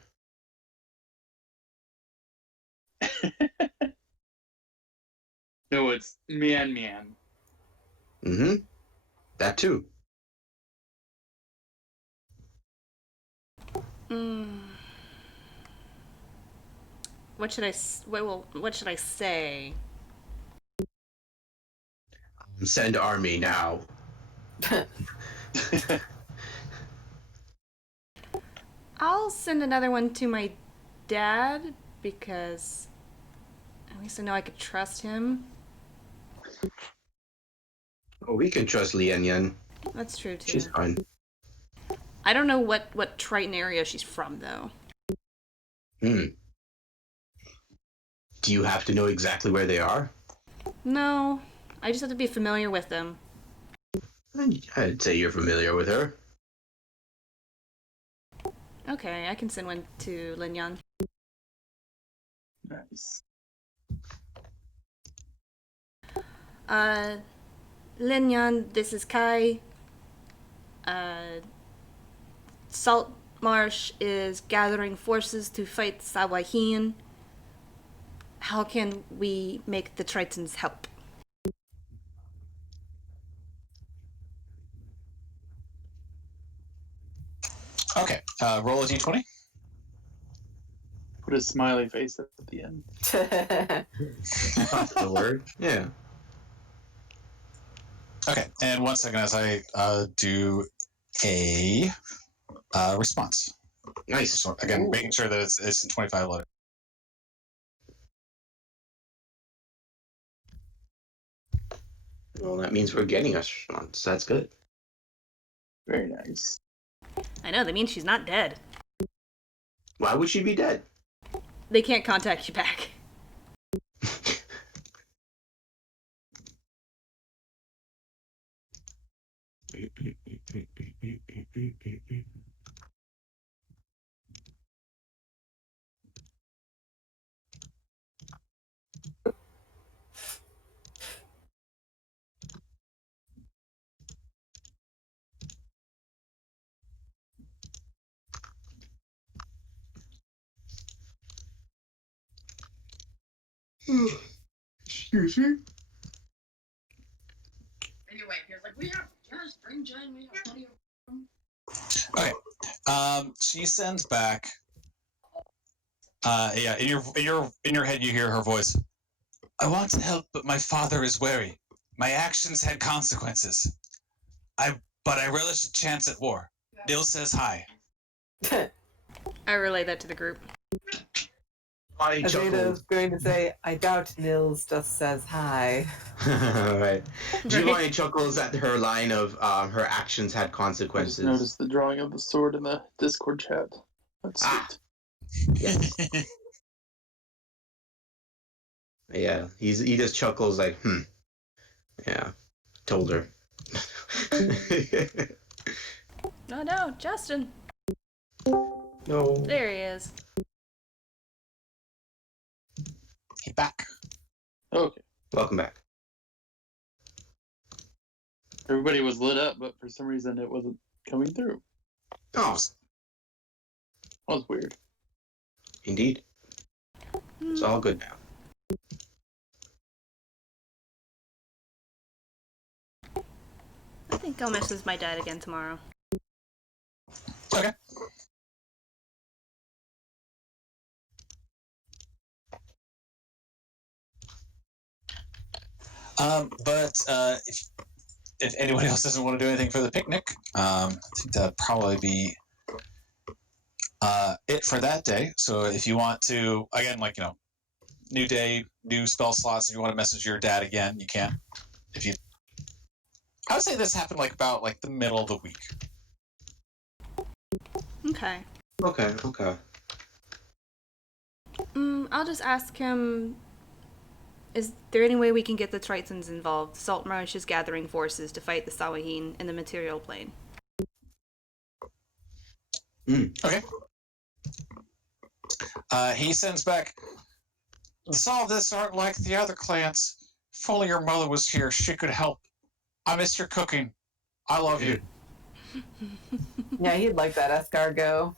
No, it's Mian Mian. Mm-hmm. That too. What should I? What should I say? Send army now. I'll send another one to my dad because at least I know I could trust him. Oh, we can trust Lian Yan. That's true too. She's fine. I don't know what Triton area she's from though. Do you have to know exactly where they are? No, I just have to be familiar with them. I'd say you're familiar with her. Okay, I can send one to Lin Yan. Nice. Lin Yan, this is Kai. Saltmarsh is gathering forces to fight Sawahin. How can we make the Tritons help? Okay, roll a d20. Put a smiley face at the end. That's the word. Yeah. Okay, and 1 second as I do a response. Nice. So again, making sure that it's in 25 letters. Well, that means we're getting a response. That's good. Very nice. I know, that means she's not dead. Why would she be dead? They can't contact you back. Excuse me? Anyway, he was like, we have, yes, bring Jen, we have plenty of room. Okay, she sends back. Yeah, in your head you hear her voice. I want to help, but my father is wary. My actions had consequences. But I relish a chance at war. Dill says hi. I relay that to the group. Azadeh's going to say, I doubt Nils just says hi. Right. Giovanni chuckles at her line of her actions had I just consequences. noticed the drawing of the sword in the Discord chat. That's sweet. Yes. Yeah. He just chuckles like, Yeah. Told her. Oh no, Justin. No. There he is. He back. Okay. Welcome back. Everybody was lit up, but for some reason it wasn't coming through. Oh, That was weird. indeed. It's all good now. I think I'll message my dad again tomorrow. Okay. But if anyone else doesn't want to do anything for the picnic, I think that'd probably be it for that day. So if you want to, again, new day, new spell slots. If you want to message your dad again, you can. I would say this happened about the middle of the week. Okay. Okay. I'll just ask him Is there any way we can get the Tritons involved? Saltmarsh is gathering forces to fight the Sawahin in the material plane. Okay. He sends back, some of this aren't like the other clans. If only your mother was here, she could help. I miss your cooking. I love you. Yeah, he'd like that escargot.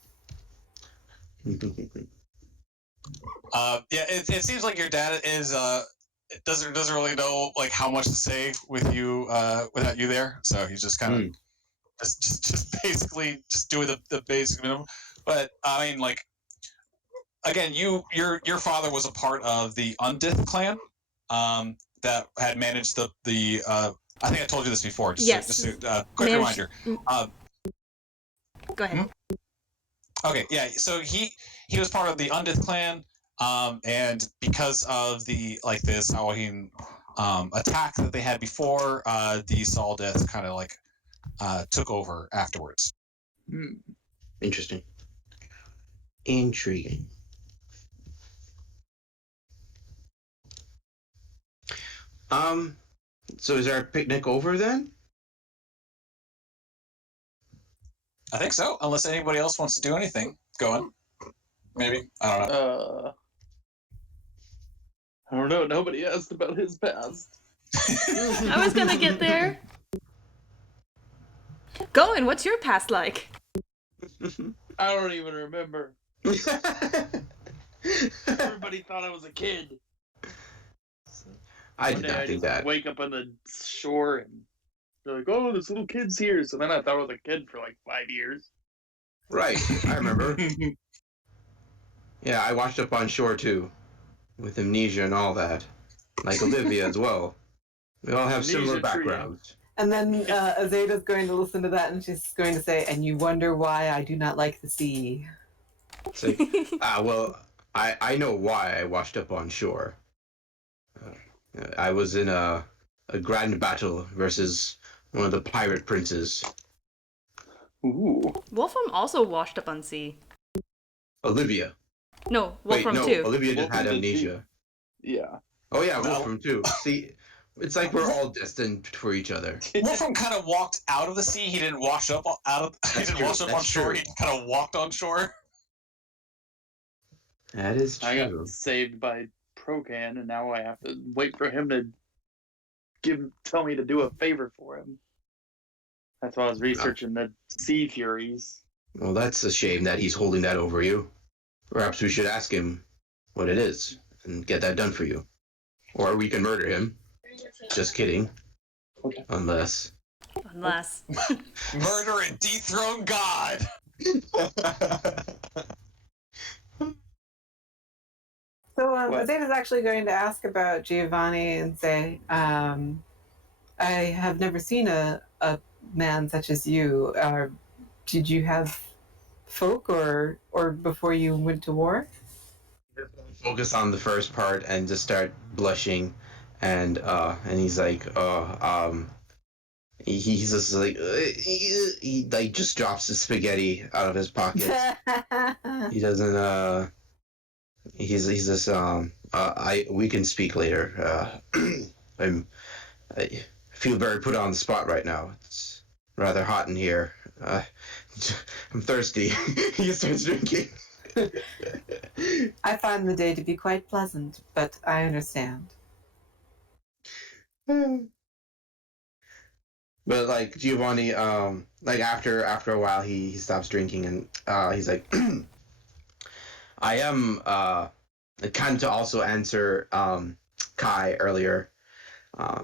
It seems like your dad is doesn't really know like how much to say with you without you there. So he's just kind of just basically just doing the basic minimum. But I mean, like, again, your father was a part of the Undith clan that had managed the I think I told you this before. Just a quick reminder. Go ahead. Okay, yeah. So he was part of the Undith clan, and because of the Sawahin attack that they had before, the Saldeth kind of took over afterwards. Interesting. Intriguing. So is our picnic over then? I think so, unless anybody else wants to do anything. Go on. Maybe. I don't know. I don't know. Nobody asked about his past. I was gonna get there. Gowan, what's your past like? I don't even remember. Everybody thought I was a kid. I did not think that. Wake up on the shore and they're like, "Oh, this little kid's here." So then I thought I was a kid for like 5 years. Right, I remember. Yeah, I washed up on shore too, with amnesia and all that, like Olivia as well. We all have similar backgrounds. And then Azadeh's going to listen to that, and she's going to say, "And you wonder why I do not like the sea." It's like, well, I know why I washed up on shore. I was in a grand battle versus one of the pirate princes. Ooh. Wolfram also washed up on sea. Olivia. No, Wolfram Wait, no, too. Olivia just Wolfram had did amnesia. Yeah. Oh yeah, Wolfram too. See, it's like we're all destined for each other. Wolfram kind of walked out of the sea. He didn't wash up He didn't wash up on shore. He kind of walked on shore. That is true. I got saved by Procan, and now I have to wait for him to tell me to do a favor for him. That's why I was researching the Sea Furies. Well, that's a shame that he's holding that over you. Perhaps we should ask him what it is and get that done for you. Or we can murder him. Just kidding. Okay. Unless. Murder and dethrone God! So Azadeh's actually going to ask about Giovanni and say, I have never seen a man such as you. Did you have folk or before you went to war? Focus on the first part and just start blushing, and he's like, he's just like, he like just drops the spaghetti out of his pocket. He doesn't. He's just we can speak later. I feel very put on the spot right now. It's rather hot in here. I'm thirsty. He starts drinking. I find the day to be quite pleasant, but I understand. But like Giovanni, like after a while, he stops drinking and he's like, I am kind of to also answer Kai earlier.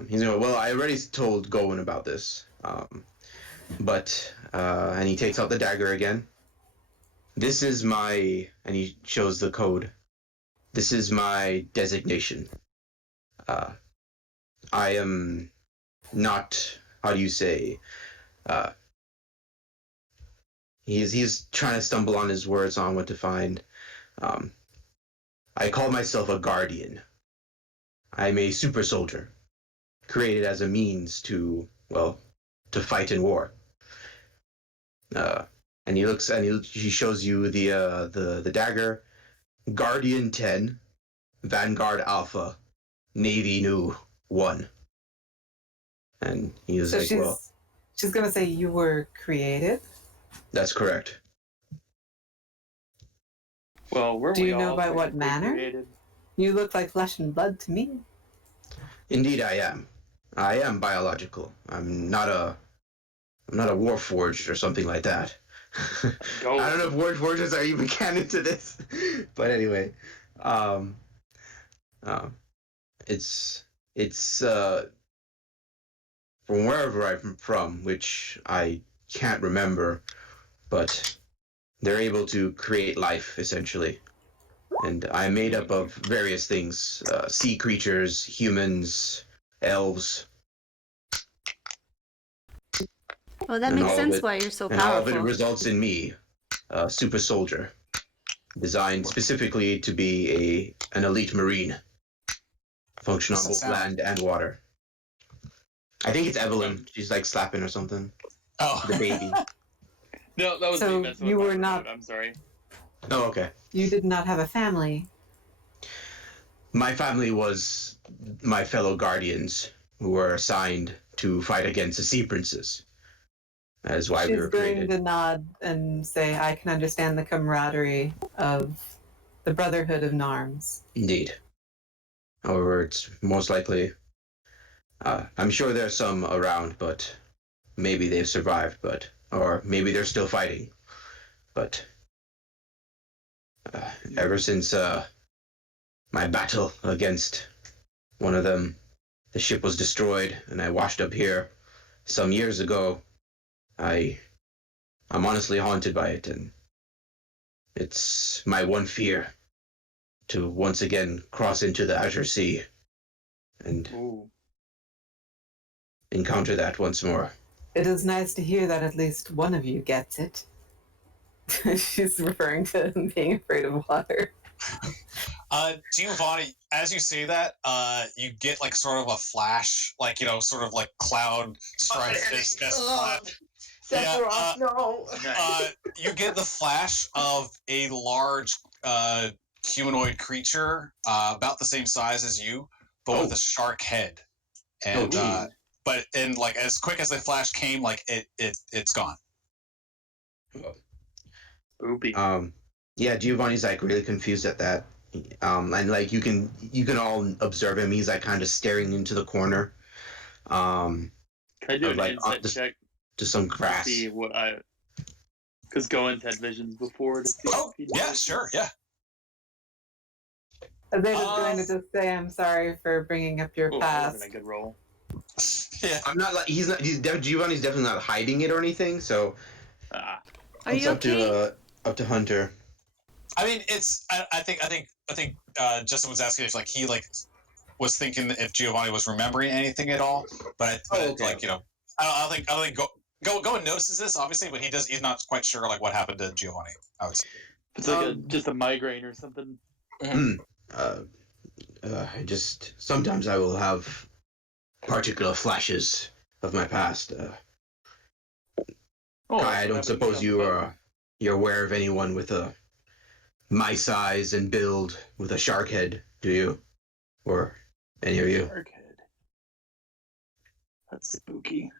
He's going, well, I already told Gowan about this, but and he takes out the dagger again. This is my, and he shows the code. This is my designation. I am not, how do you say, he's trying to stumble on his words on what to find. I call myself a guardian. I'm a super soldier, created as a means to fight in war. And he looks and he shows you the dagger, Guardian 10, Vanguard Alpha, Navy knew one. And he was So like, well, she's gonna say you were created. that's correct. Well, we're Do you know by what manner? Created? You look like flesh and blood to me. Indeed, I am. I am biological. I'm not a warforged or something like that. I don't know if warforges are even canon to this, but anyway, um, it's from wherever I'm from, which I can't remember, but they're able to create life essentially, and I'm made up of various things: sea creatures, humans, elves. Oh, that makes sense why you're so powerful. And all of it results in me, a super soldier, designed specifically to be an elite marine, function on both land and water. I think it's Evelyn. She's like slapping or something. Oh, the baby. No, that was so me. You were not. I'm sorry. Oh, okay. You did not have a family. My family was my fellow guardians who were assigned to fight against the sea princes. That is why we were created. She's going to nod and say, I can understand the camaraderie of the Brotherhood of Narms. Indeed. However, it's most likely... I'm sure there's some around, but maybe they've survived, or maybe they're still fighting. But ever since my battle against one of them, the ship was destroyed, and I washed up here some years ago. I'm honestly haunted by it, and it's my one fear to once again cross into the Azure Sea and encounter that once more. It is nice to hear that at least one of you gets it. She's referring to being afraid of water. Giovanni, as you say that, you get like sort of a flash, like, sort of like cloud strikes this flash. Yeah, no. You get the flash of a large humanoid creature, about the same size as you, but with a shark head. And but like as quick as the flash came, like it's gone. Yeah, Giovanni's like really confused at that. And like you can all observe him. He's like kind of staring into the corner. Can I do an insight check to some grass? To see what because Gowan's had visions before. To see sure, yeah. They're just going to just say, "I'm sorry for bringing up your past." That wasn't a good roll. Yeah, I'm not like Giovanni's definitely not hiding it or anything. So, are you okay? Up to Hunter. I mean, it's. I think Justin was asking if he was thinking if Giovanni was remembering anything at all, but I don't think Gowan notices this obviously, but he's not quite sure like what happened to Giovanni. I would say it's like just a migraine or something. Sometimes I will have particular flashes of my past. I don't suppose you're aware of anyone with my size and build with a shark head, do you? Or any of you? Shark head. That's spooky.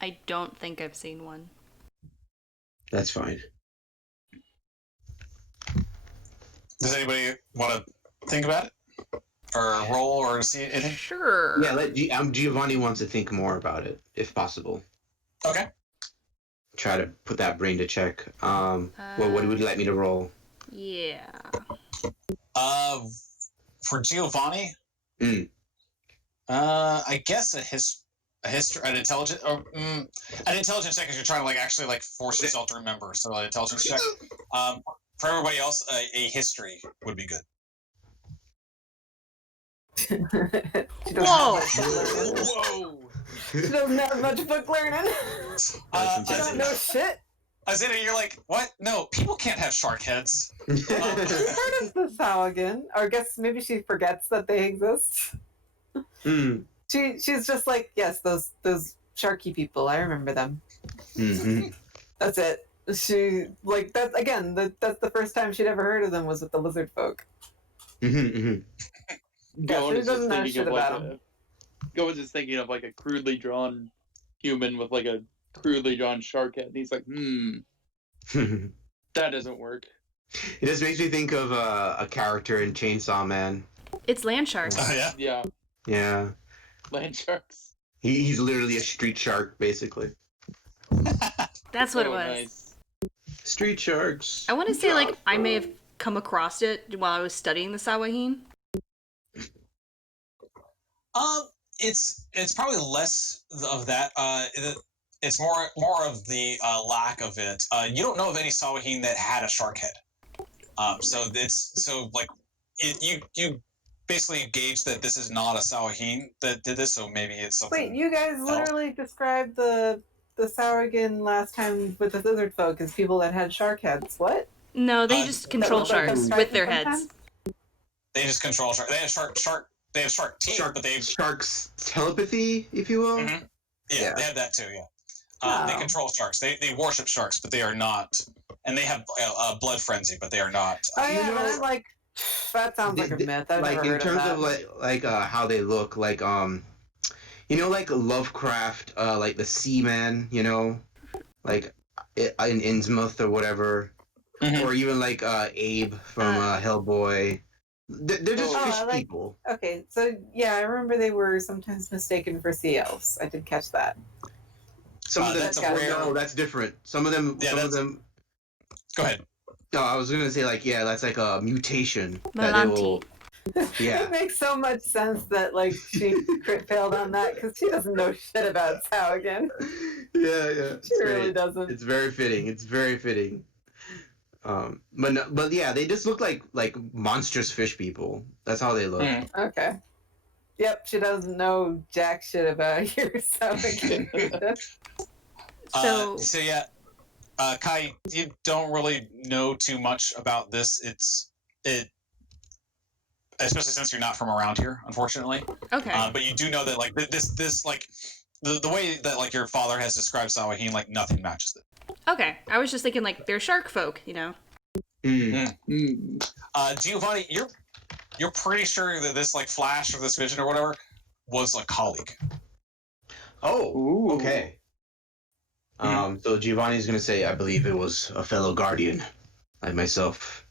I don't think I've seen one. That's fine. Does anybody want to think about it? Or roll or see anything? Sure. Yeah, Giovanni wants to think more about it, if possible. Okay. Try to put that brain to check. Well, what would you like me to roll? Yeah. For Giovanni, I guess an intelligence check is you're trying to actually force yourself to remember. So an intelligence check. For everybody else, a history would be good. Whoa! She doesn't have much book learning. I don't know shit. Azadeh, you're like, what? No, people can't have shark heads. She's heard of this how again? Or I guess maybe she forgets that they exist. She's just like, yes, those sharky people. I remember them. Mm-hmm. That's it. She that again. That's the first time she'd ever heard of them was with the lizard folk. Mm-hmm. Gowan is just doesn't know thinking shit of like about him. Gowan's just thinking of like a crudely drawn human with like a crudely drawn shark head. And he's like, that doesn't work. It just makes me think of a character in Chainsaw Man. It's land sharks. Oh, yeah? Yeah, Yeah. land sharks. He's literally a street shark, basically. That's what it Oh, was. nice. Street sharks. I want to say, like, I may have come across it while I was studying the Sawahin. It's probably less of that. It's more of the lack of it. You don't know of any Sawahin that had a shark head. You basically gauge that this is not a Sawahin that did this, so maybe it's something. Wait, you guys literally described the Saurigan last time with the lizard folk as people that had shark heads. What? No, they just control sharks with their sometimes? heads. They just control shark. They have shark. They have shark teeth, but they have sharks telepathy, if you will. Mm-hmm. Yeah, they have that too. Yeah, Oh. they control sharks. They worship sharks, but they are not. And they have a blood frenzy, but they are not. Oh yeah, You know- but I'm like, that sounds like a myth. I've like never in heard terms of that. of like how they look, like you know, like Lovecraft, like the Seaman, you know, like in Innsmouth or whatever, or even like Abe from Hellboy. They're just fish people. Okay, so yeah, I remember they were sometimes mistaken for sea elves. I did catch that. Some of them, that's a rare. no, that's different. Some of them, Go ahead. No, I was gonna say like, yeah, that's like a mutation. That they Melanti. will, yeah. It makes so much sense that like she crit failed on that because she doesn't know shit about Saugen. Yeah. She really doesn't. It's very fitting. It's very fitting. But yeah, they just look like monstrous fish people. That's how they look. Okay. Yep, she doesn't know jack shit about your Saugen. So yeah, Kai, you don't really know too much about this. It, especially since you're not from around here, unfortunately. Okay. But you do know that like this like the way that like your father has described Sawahin, like nothing matches it. Okay. I was just thinking, like, they're shark folk, you know? Giovanni, you're pretty sure that this like flash or this vision or whatever was a colleague. Oh, okay. So Giovanni's gonna say, I believe it was a fellow guardian, like myself.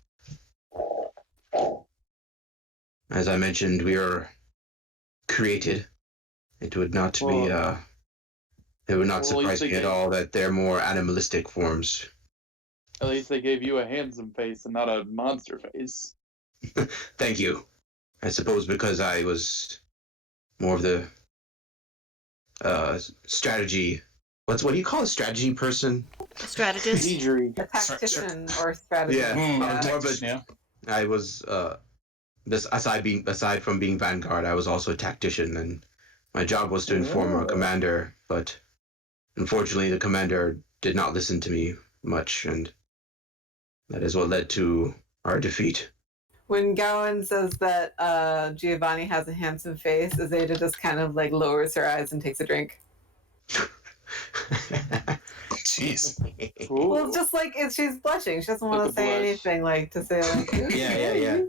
As I mentioned, we are created. It would not be it would not surprise me at all that they're more animalistic forms. At least they gave you a handsome face and not a monster face. Thank you. I suppose because I was more of the strategy. What do you call a strategy person? A strategist. A tactician or strategist. Yeah, more of a, I was aside from being vanguard, I was also a tactician, and my job was to inform our commander. But unfortunately, the commander did not listen to me much, and that is what led to our defeat. When Gowan says that Giovanni has a handsome face, Azadeh just kind of like lowers her eyes and takes a drink. Jeez. Well, just like she's blushing. She doesn't want to say anything like to say like. Yeah.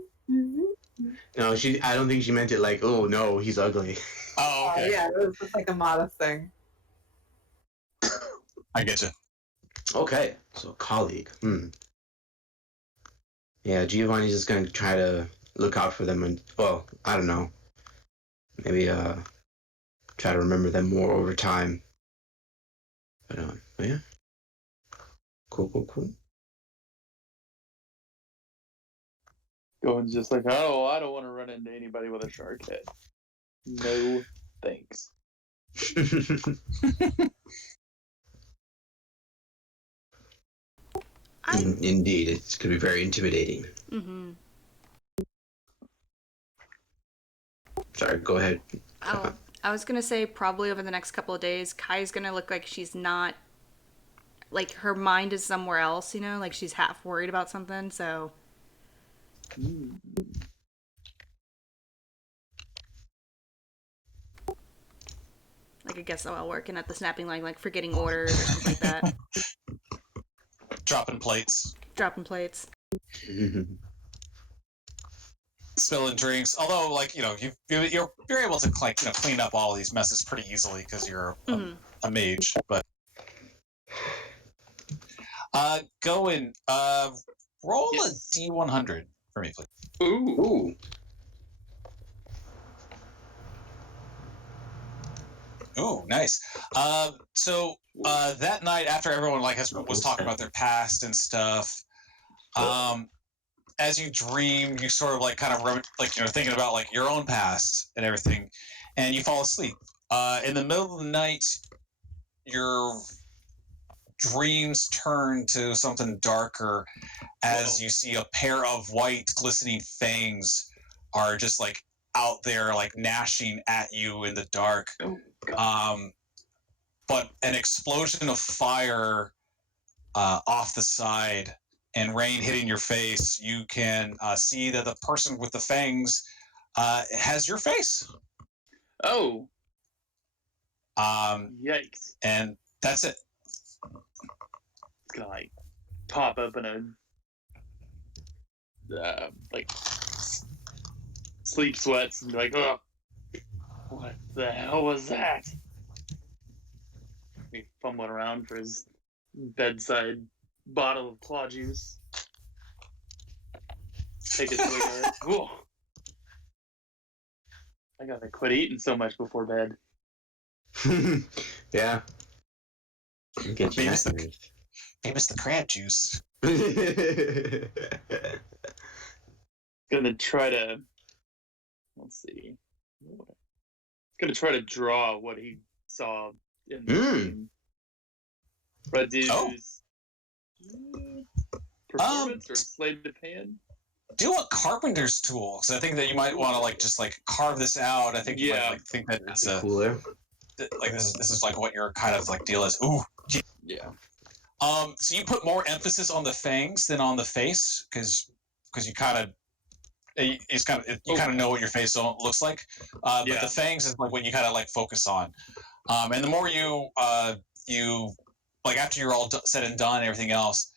No, I don't think she meant it like, oh no, he's ugly. Oh, okay. Yeah, it was just like a modest thing. I get you. Okay, so colleague. Yeah, Giovanni's just gonna try to look out for them, and well, I don't know. Maybe try to remember them more over time. But yeah. Cool. Gowan's just like, oh, I don't want to run into anybody with a shark head. No, thanks. Indeed, it could be very intimidating. Mm-hmm. Sorry, go ahead. Oh, I was gonna say probably over the next couple of days, Kai's gonna look like she's not, like her mind is somewhere else, you know, like she's half worried about something. So. Like I guess while working at the snapping line, like forgetting orders or something like that. Dropping plates. Dropping plates. spilling drinks. Although, like, you're able to like clean up all of these messes pretty easily because you're a mage. But Gowan, roll a D100 for me, please. Ooh. Ooh, nice. So that night, after everyone was talking about their past and stuff, as you dream, you sort of thinking about like your own past and everything, and you fall asleep. In the middle of the night, your dreams turn to something darker as you see a pair of white glistening fangs are just like out there like gnashing at you in the dark. But an explosion of fire off the side and rain hitting your face, you can see that the person with the fangs has your face. Oh. Yikes. And that's it. It's gonna like pop up in a sleep sweats and be like, oh, what the hell was that? He fumbling around for his bedside bottle of claw juice. Take a swig of it. Cool. I gotta quit eating so much before bed. Yeah. Famous the crab juice. Gonna try to. Let's see. Gonna try to draw what he saw in the dream. But performance or sleight of hand? Do a carpenter's tool, because I think that you might want to just carve this out. I think you might think that it's cooler. This is like what your kind of deal is. Ooh. Yeah. So you put more emphasis on the fangs than on the face, because you kind of know what your face looks like. But the fangs is like what you kind of focus on. And the more you after you're all said and done and everything else,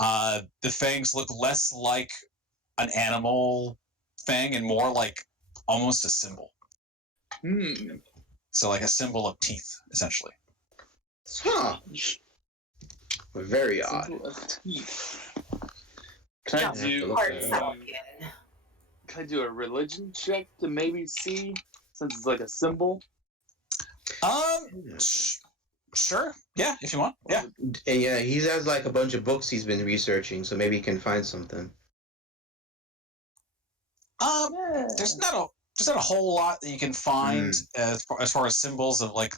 the fangs look less like an animal fang and more like almost a symbol. So like a symbol of teeth, essentially. Huh. Very odd. Can I do a religion check to maybe see, since it's like a symbol? Sure. Yeah, if you want. Yeah. Yeah, he has a bunch of books he's been researching, so maybe he can find something. There's not a whole lot that you can find as far as symbols of what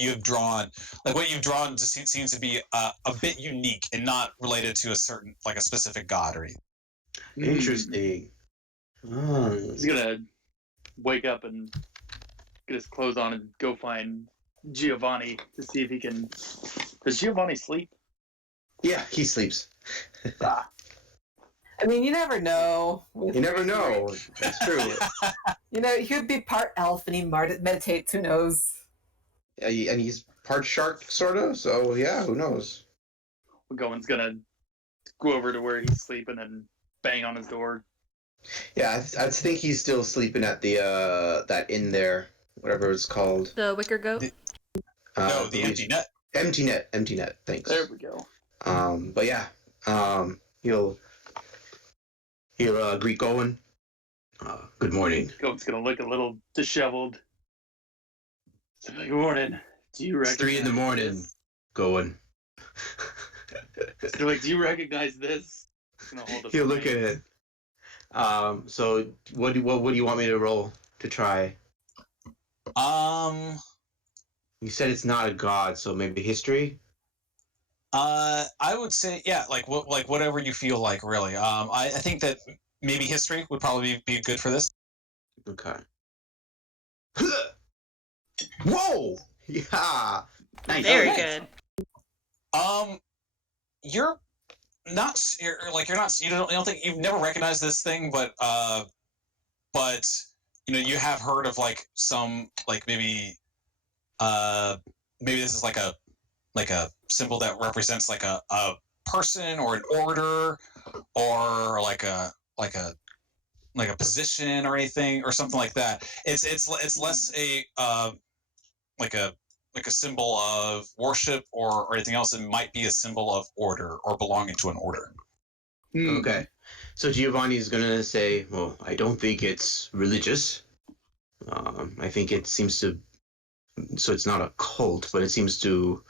you've drawn. Like what you've drawn just seems to be a bit unique and not related to a certain a specific god or anything. Interesting. He's gonna wake up and get his clothes on and go find Giovanni to see if he can. Does Giovanni sleep? Yeah, he sleeps. I mean, you never know. You never know. That's true. He could be part elf and he meditates. Who knows? Yeah, and he's part shark, sort of. So yeah, who knows? Gowan's gonna go over to where he's sleeping and bang on his door. Yeah, I think he's still sleeping at the that inn there, whatever it's called. The Wicker Goat. No, the Empty Net. Empty Net. Thanks. There we go. But yeah, he'll greet Gowan. Good morning. Gowan's gonna look a little disheveled. Good morning. Do you recognize? It's 3 a.m, this? Gowan. So, do you recognize this? He'll look at it. So what do you want me to roll to try? You said it's not a god, so maybe history. I would say whatever you feel like, really. I think that maybe history would probably be good for this. Okay. Whoa! Yeah. Nice. Very good. You don't think you've never recognized this thing, but you have heard of some maybe this is like a symbol that represents a person or an order or like a a position or anything or something like that. It's less a like a symbol of worship or anything else. It might be a symbol of order or belonging to an order. Okay. So Giovanni is going to say, well, I don't think it's religious. I think it seems to, so it's not a cult, but it seems to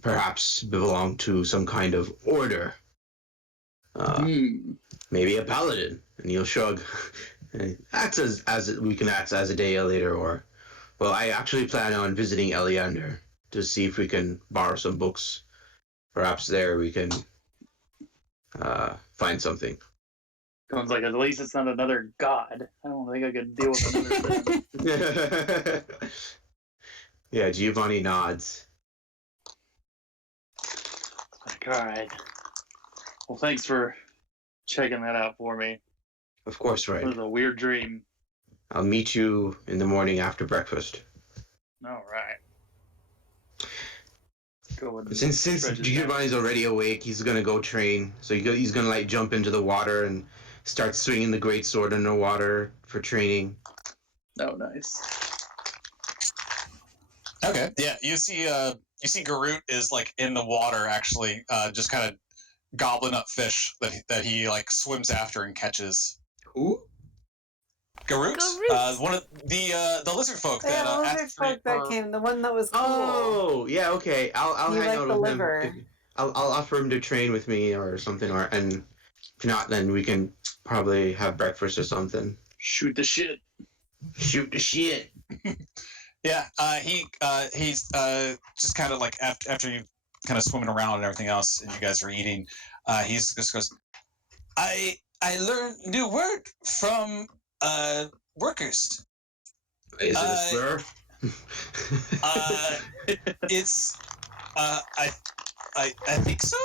perhaps belong to some kind of order. Maybe a paladin. And he'll shrug. Acts as we can act as a day later, or, well, I actually plan on visiting Eleander to see if we can borrow some books. Perhaps there we can find something. Sounds like at least it's not another god. I don't think I could deal with another thing. Yeah, Giovanni nods. Like, all right. Well, thanks for checking that out for me. Of course, right. It was a weird dream. I'll meet you in the morning after breakfast. All right. Since Giovanni's already awake, he's gonna go train. So he's gonna like jump into the water and start swinging the great sword underwater for training. Oh, nice. Okay. Yeah, you see Garut is like in the water, actually, just kind of gobbling up fish that he like swims after and catches. Who? Garut, one of the lizard folk the lizard folk that came, the one that was cool. Oh, yeah, okay. I'll hang out with him. I'll offer him to train with me or something, and if not, then we can probably have breakfast or something. Shoot the shit. Shoot the shit. Yeah, he's just kind of like after you kind of swimming around and everything else, and you guys are eating. He's just goes, I learned new word from workers. Is it a slur? It's I think so.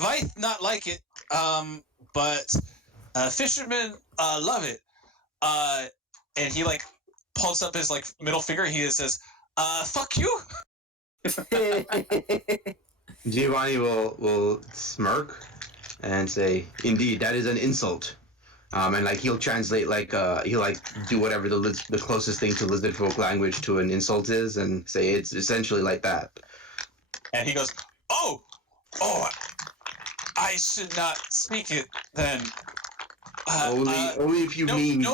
Might not like it. But fishermen love it. And he like pulls up his like middle finger. He says, "Fuck you." Giovanni will smirk and say, "Indeed, that is an insult." And like he'll translate he'll like do whatever the closest thing to lizard folk language to an insult is, and say it's essentially like that. And he goes, "Oh, I should not speak it then." Only if you mean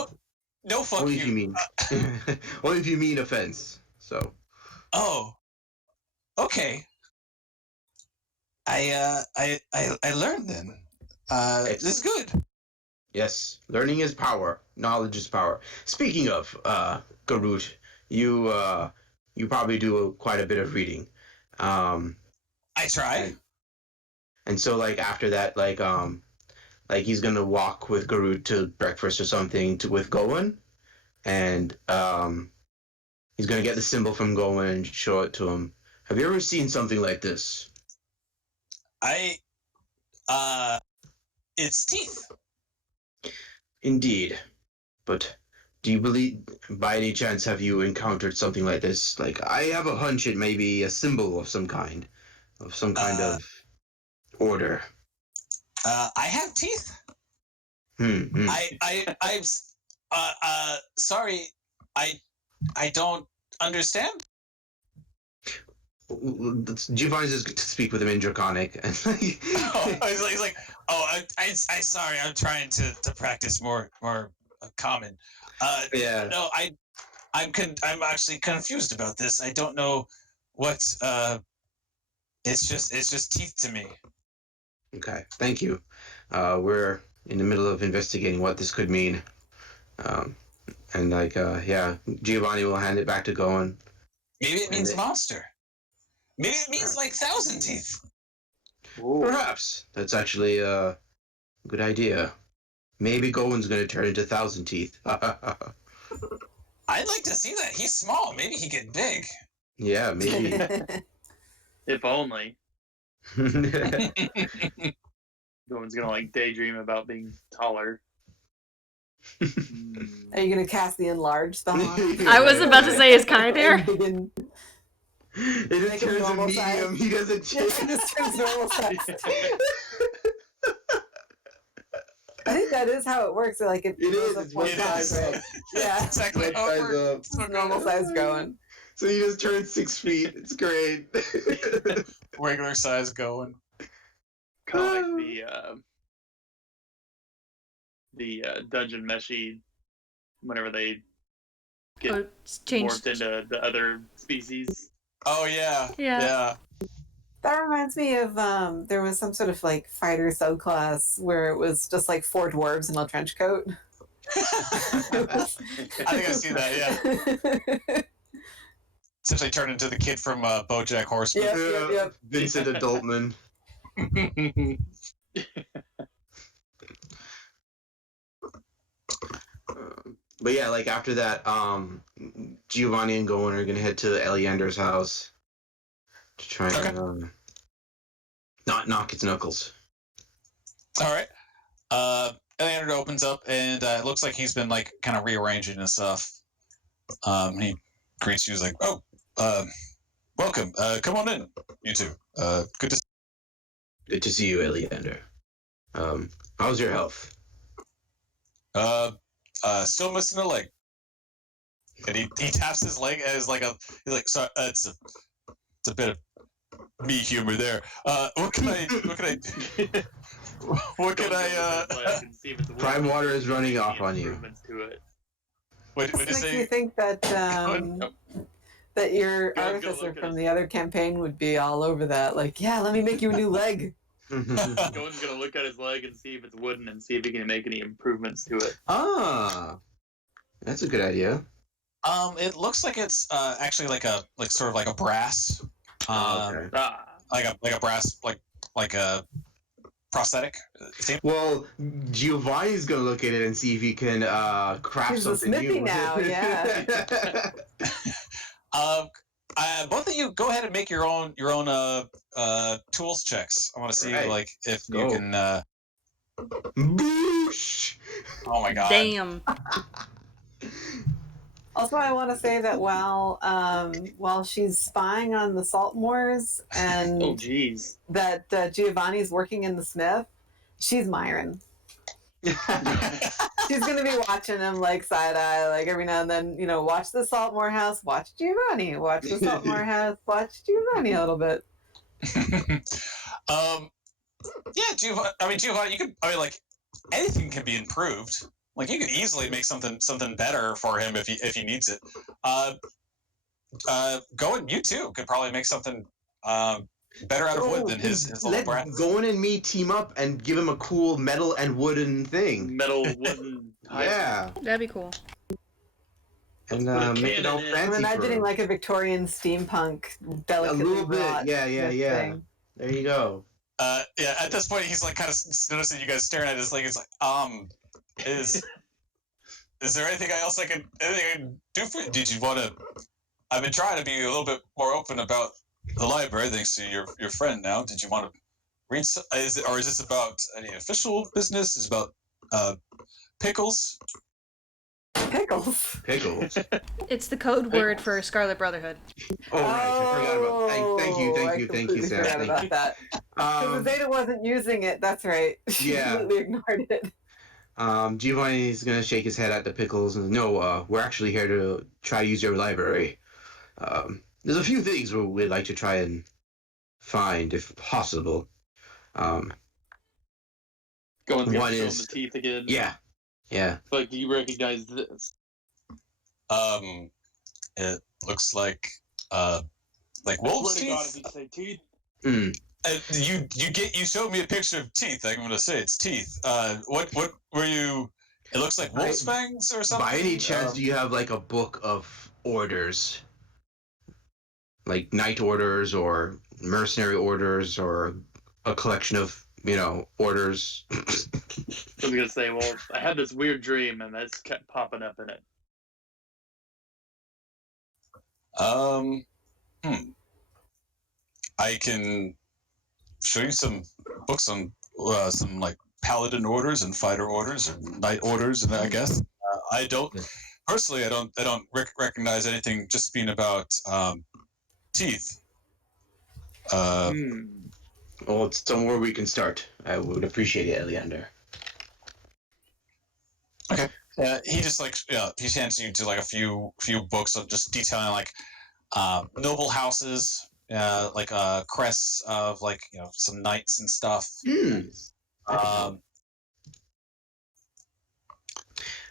no fuck only you. if you mean only if you mean offense. So. Oh, okay. I learned then. This is good. Yes, learning is power. Knowledge is power. Speaking of Garut, you probably do quite a bit of reading. I try. And so like after that, like he's gonna walk with Garut to breakfast or something with Gowan, and he's gonna get the symbol from Gowan and show it to him. Have you ever seen something like this? It's teeth. Indeed, but do you believe, by any chance, have you encountered something like this? Like, I have a hunch it may be a symbol of some kind of order. I have teeth. I'm sorry. I don't understand. Giovanni's just to speak with him in Draconic, and he's like, I sorry, I'm trying to practice more common. Yeah. No, I'm actually confused about this. I don't know what. It's just teeth to me. Okay, thank you. We're in the middle of investigating what this could mean. And like, Giovanni will hand it back to Gowan. Maybe it means monster. Maybe it means like 1,000 teeth. Ooh. Perhaps. That's actually a good idea. Maybe Gowan's going to turn into 1,000 teeth. I'd like to see that. He's small. Maybe he get big. Yeah, maybe. If only. Gowan's gonna like daydream about being taller. Are you gonna cast the enlarge spell on him? I was about to say, is Kai there? It just turns a medium. Size. He doesn't change. It just turns normal size. that is how it works. Like it is. up It's one it size, is. right? Yeah, Exactly. One size up. it's normal size going. So you just turned 6 feet. It's great. Regular size going. Kind of like the dungeon meshy whenever they get morphed into the other species. Oh yeah. That reminds me of there was some sort of like fighter subclass where it was just like 4 dwarves in a trench coat. I think I've seen that. Yeah. Essentially turned into the kid from BoJack Horseman. Yep. Vincent Adultman. But yeah, like after that, Giovanni and Gowan are gonna head to Eleander's house to try and not knock its knuckles. All right. Eleander opens up, and it looks like he's been like kind of rearranging his stuff. He greets you, like, "Oh, welcome. Come on in, you two. Good to see you, Eleander. How's your health? Still missing a leg." And he taps his leg as like he's like, "Sorry, it's a bit of me humor there. What can I Prime water is running off on you. What makes you think that that your artificer from the other campaign would be all over that. Like, yeah, let me make you a new leg. Gowan's gonna look at his leg and see if it's wooden and see if he can make any improvements to it. Ah, that's a good idea. It looks like it's actually like sort of like a brass. Okay. Like a brass like a prosthetic. Well, Giovanni's gonna look at it and see if he can craft He's something a smithy new. now, yeah. Both of you go ahead and make your own tools checks. I want to see like if you can. Boosh! Oh my god! Damn. Also, I want to say that while she's spying on the Saltmarsh and that Giovanni's working in the smith, she's Myron. She's gonna be watching him like side eye, like every now and then. Watch the Saltmarsh house, watch Giovanni, watch the Saltmarsh house, watch Giovanni a little bit. Yeah, Giovanni. You could. Like anything can be improved. Like you could easily make something better for him if he needs it. Gowan, you too could probably make something better out of wood than his little brat. Gowan and me team up and give him a cool metal and wooden thing. Metal wooden. Yeah, that'd be cool. And make it all fancy. I'm imagining like a Victorian steampunk, delicately a little bit. Yeah. thing. There you go. Yeah. At this point, he's like kind of noticing you guys staring at his leg. It's like, is there anything else I can do for you? Did you want to? I've been trying to be a little bit more open about the library, thanks to your friend. Now, did you want to read? Is this about any official business? Is it about pickles? Pickles. It's the code word for Scarlet Brotherhood. Oh, right. I forgot about. Thank you, Sarah. Forgot about that. Because Azadeh wasn't using it. That's right. She completely ignored it. Giovanni's gonna shake his head at the pickles and no, we're actually here to try to use your library. There's a few things we'd like to try and find, if possible. Going one is is the teeth again. Yeah. Like, do you recognize this? It looks like wolf's teeth. God, say teeth. You showed me a picture of teeth. I'm gonna say it's teeth. What were you? It looks like wolf's fangs or something. By any chance, do you have like a book of orders, like knight orders or mercenary orders, or a collection of orders? I was gonna say, well, I had this weird dream, and that's kept popping up in it. I can show you some books on some like paladin orders and fighter orders and knight orders, and I guess I don't personally. I don't recognize anything just being about teeth. Well, it's somewhere we can start. I would appreciate it, Eleander. Okay. He just he hands you to like a few books of just detailing like noble houses, crests of some knights and stuff. Um,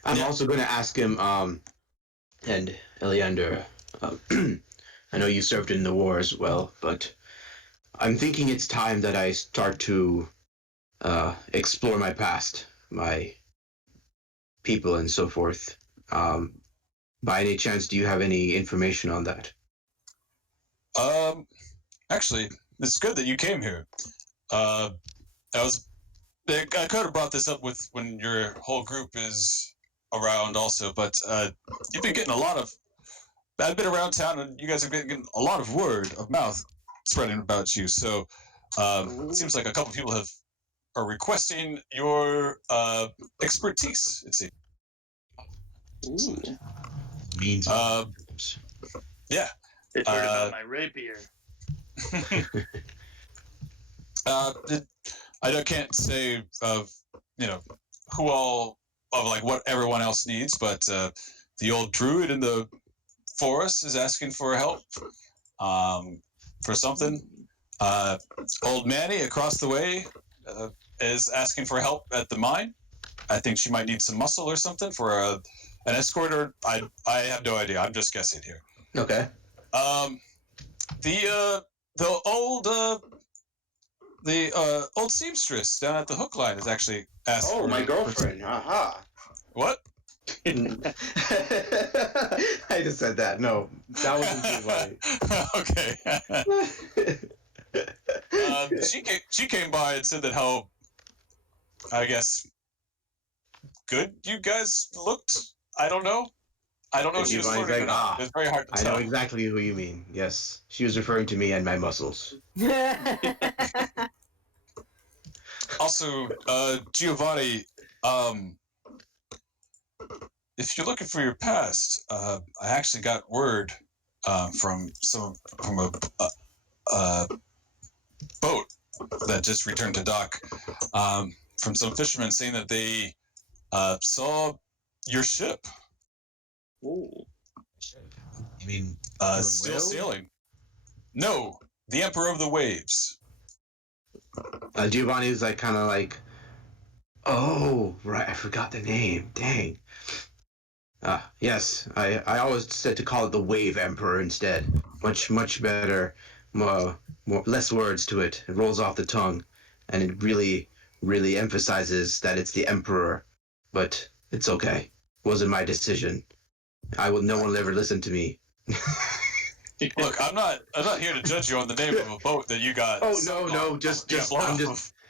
I'm also going to ask him, and Eleander, I know you served in the war as well, but I'm thinking it's time that I start to explore my past, my people, and so forth. By any chance, do you have any information on that? Actually, it's good that you came here. I could have brought this up with when your whole group is around also, but you've been getting a lot of. I've been around town, and you guys have been getting a lot of word of mouth spreading about you. So it seems like a couple people are requesting your expertise. It seems. Ooh. Means. Yeah. They heard about my rapier. I can't say who all of like what everyone else needs, but the old druid in the forest is asking for help for something. Old Manny across the way is asking for help at the mine. I think she might need some muscle or something for an escort, or I have no idea. I'm just guessing here. Okay. The old seamstress down at the hook line is actually asked. Oh, for my girlfriend. Aha. What? I just said that. No, that wasn't too funny. Okay. She came by and said that how, I guess, good you guys looked. I don't know. If she was flirting like, or not. It's very hard to tell. I know exactly who you mean. Yes, she was referring to me and my muscles. Also, Giovanni, if you're looking for your past, I actually got word from a boat that just returned to dock from some fishermen saying that they saw your ship. Ooh. You mean still sailing? No, the Emperor of the Waves. Giovanni was like kind of like, oh right, I forgot the name. Dang. Yes, I always said to call it the Wave Emperor instead. Much better, less words to it. It rolls off the tongue, and it really emphasizes that it's the Emperor. But it's okay. Wasn't my decision. No one will ever listen to me. Look, I'm not here to judge you on the name of a boat that you got. Oh no, I'm just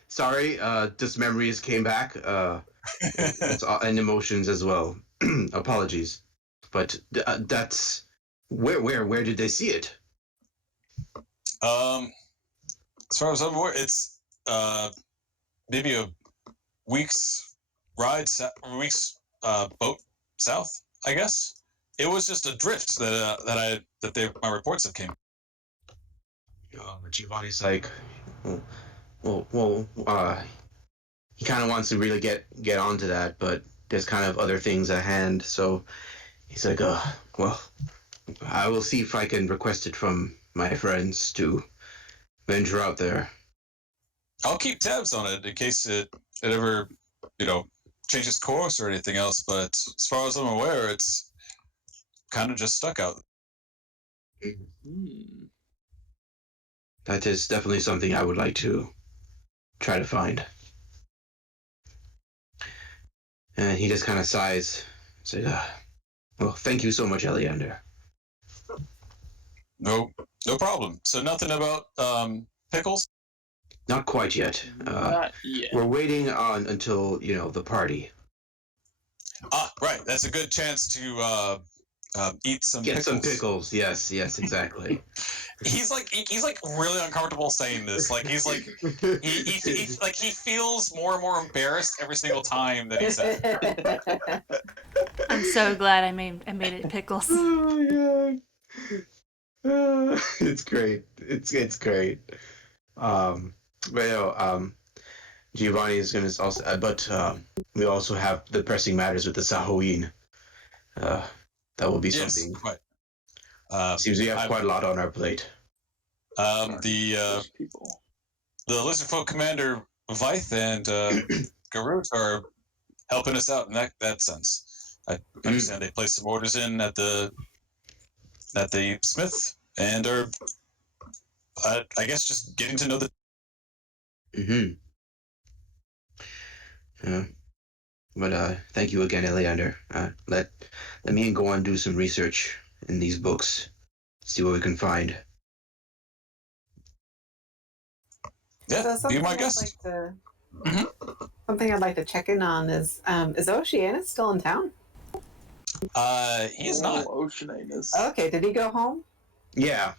sorry. Just memories came back. And emotions as well. Apologies, but that's where did they see it? As far as I'm aware, it's maybe a week's ride, boat south, I guess. It was just a drift that my reports have came. Giovanni's like, well, he kind of wants to really get onto that, but there's kind of other things at hand. So he's like, well, I will see if I can request it from my friends to venture out there. I'll keep tabs on it in case it ever, changes course or anything else. But as far as I'm aware, it's kind of just stuck out. Mm-hmm. That is definitely something I would like to try to find. And he just kind of sighs. Says, well, thank you so much, Eleander. No problem. So nothing about pickles? Not quite yet. Not yet. We're waiting on until the party. Right. That's a good chance to eat some Get pickles. some pickles. Yes, heexactly. He's like really uncomfortable saying this. Like he's like he feels more and more embarrassed every single time that he says it. I'm so glad I made it pickles. Oh yeah. It's great. It's great. But Giovanni is going to also, but we also have the pressing matters with the Sahoin. That will be something. Quite. Seems we have quite a lot on our plate. The Lizardfolk commander Vythe and Garut are helping us out in that sense. I understand they placed some orders in at the Smith and are, I guess, just getting to know the. Yeah. But thank you again, Eleander. Let me and Gowan do some research in these books. See what we can find. Yeah, So be my guest. Something I'd like to check in on is Oceanus still in town? He is not. Oceanus. Okay, did he go home? Yeah.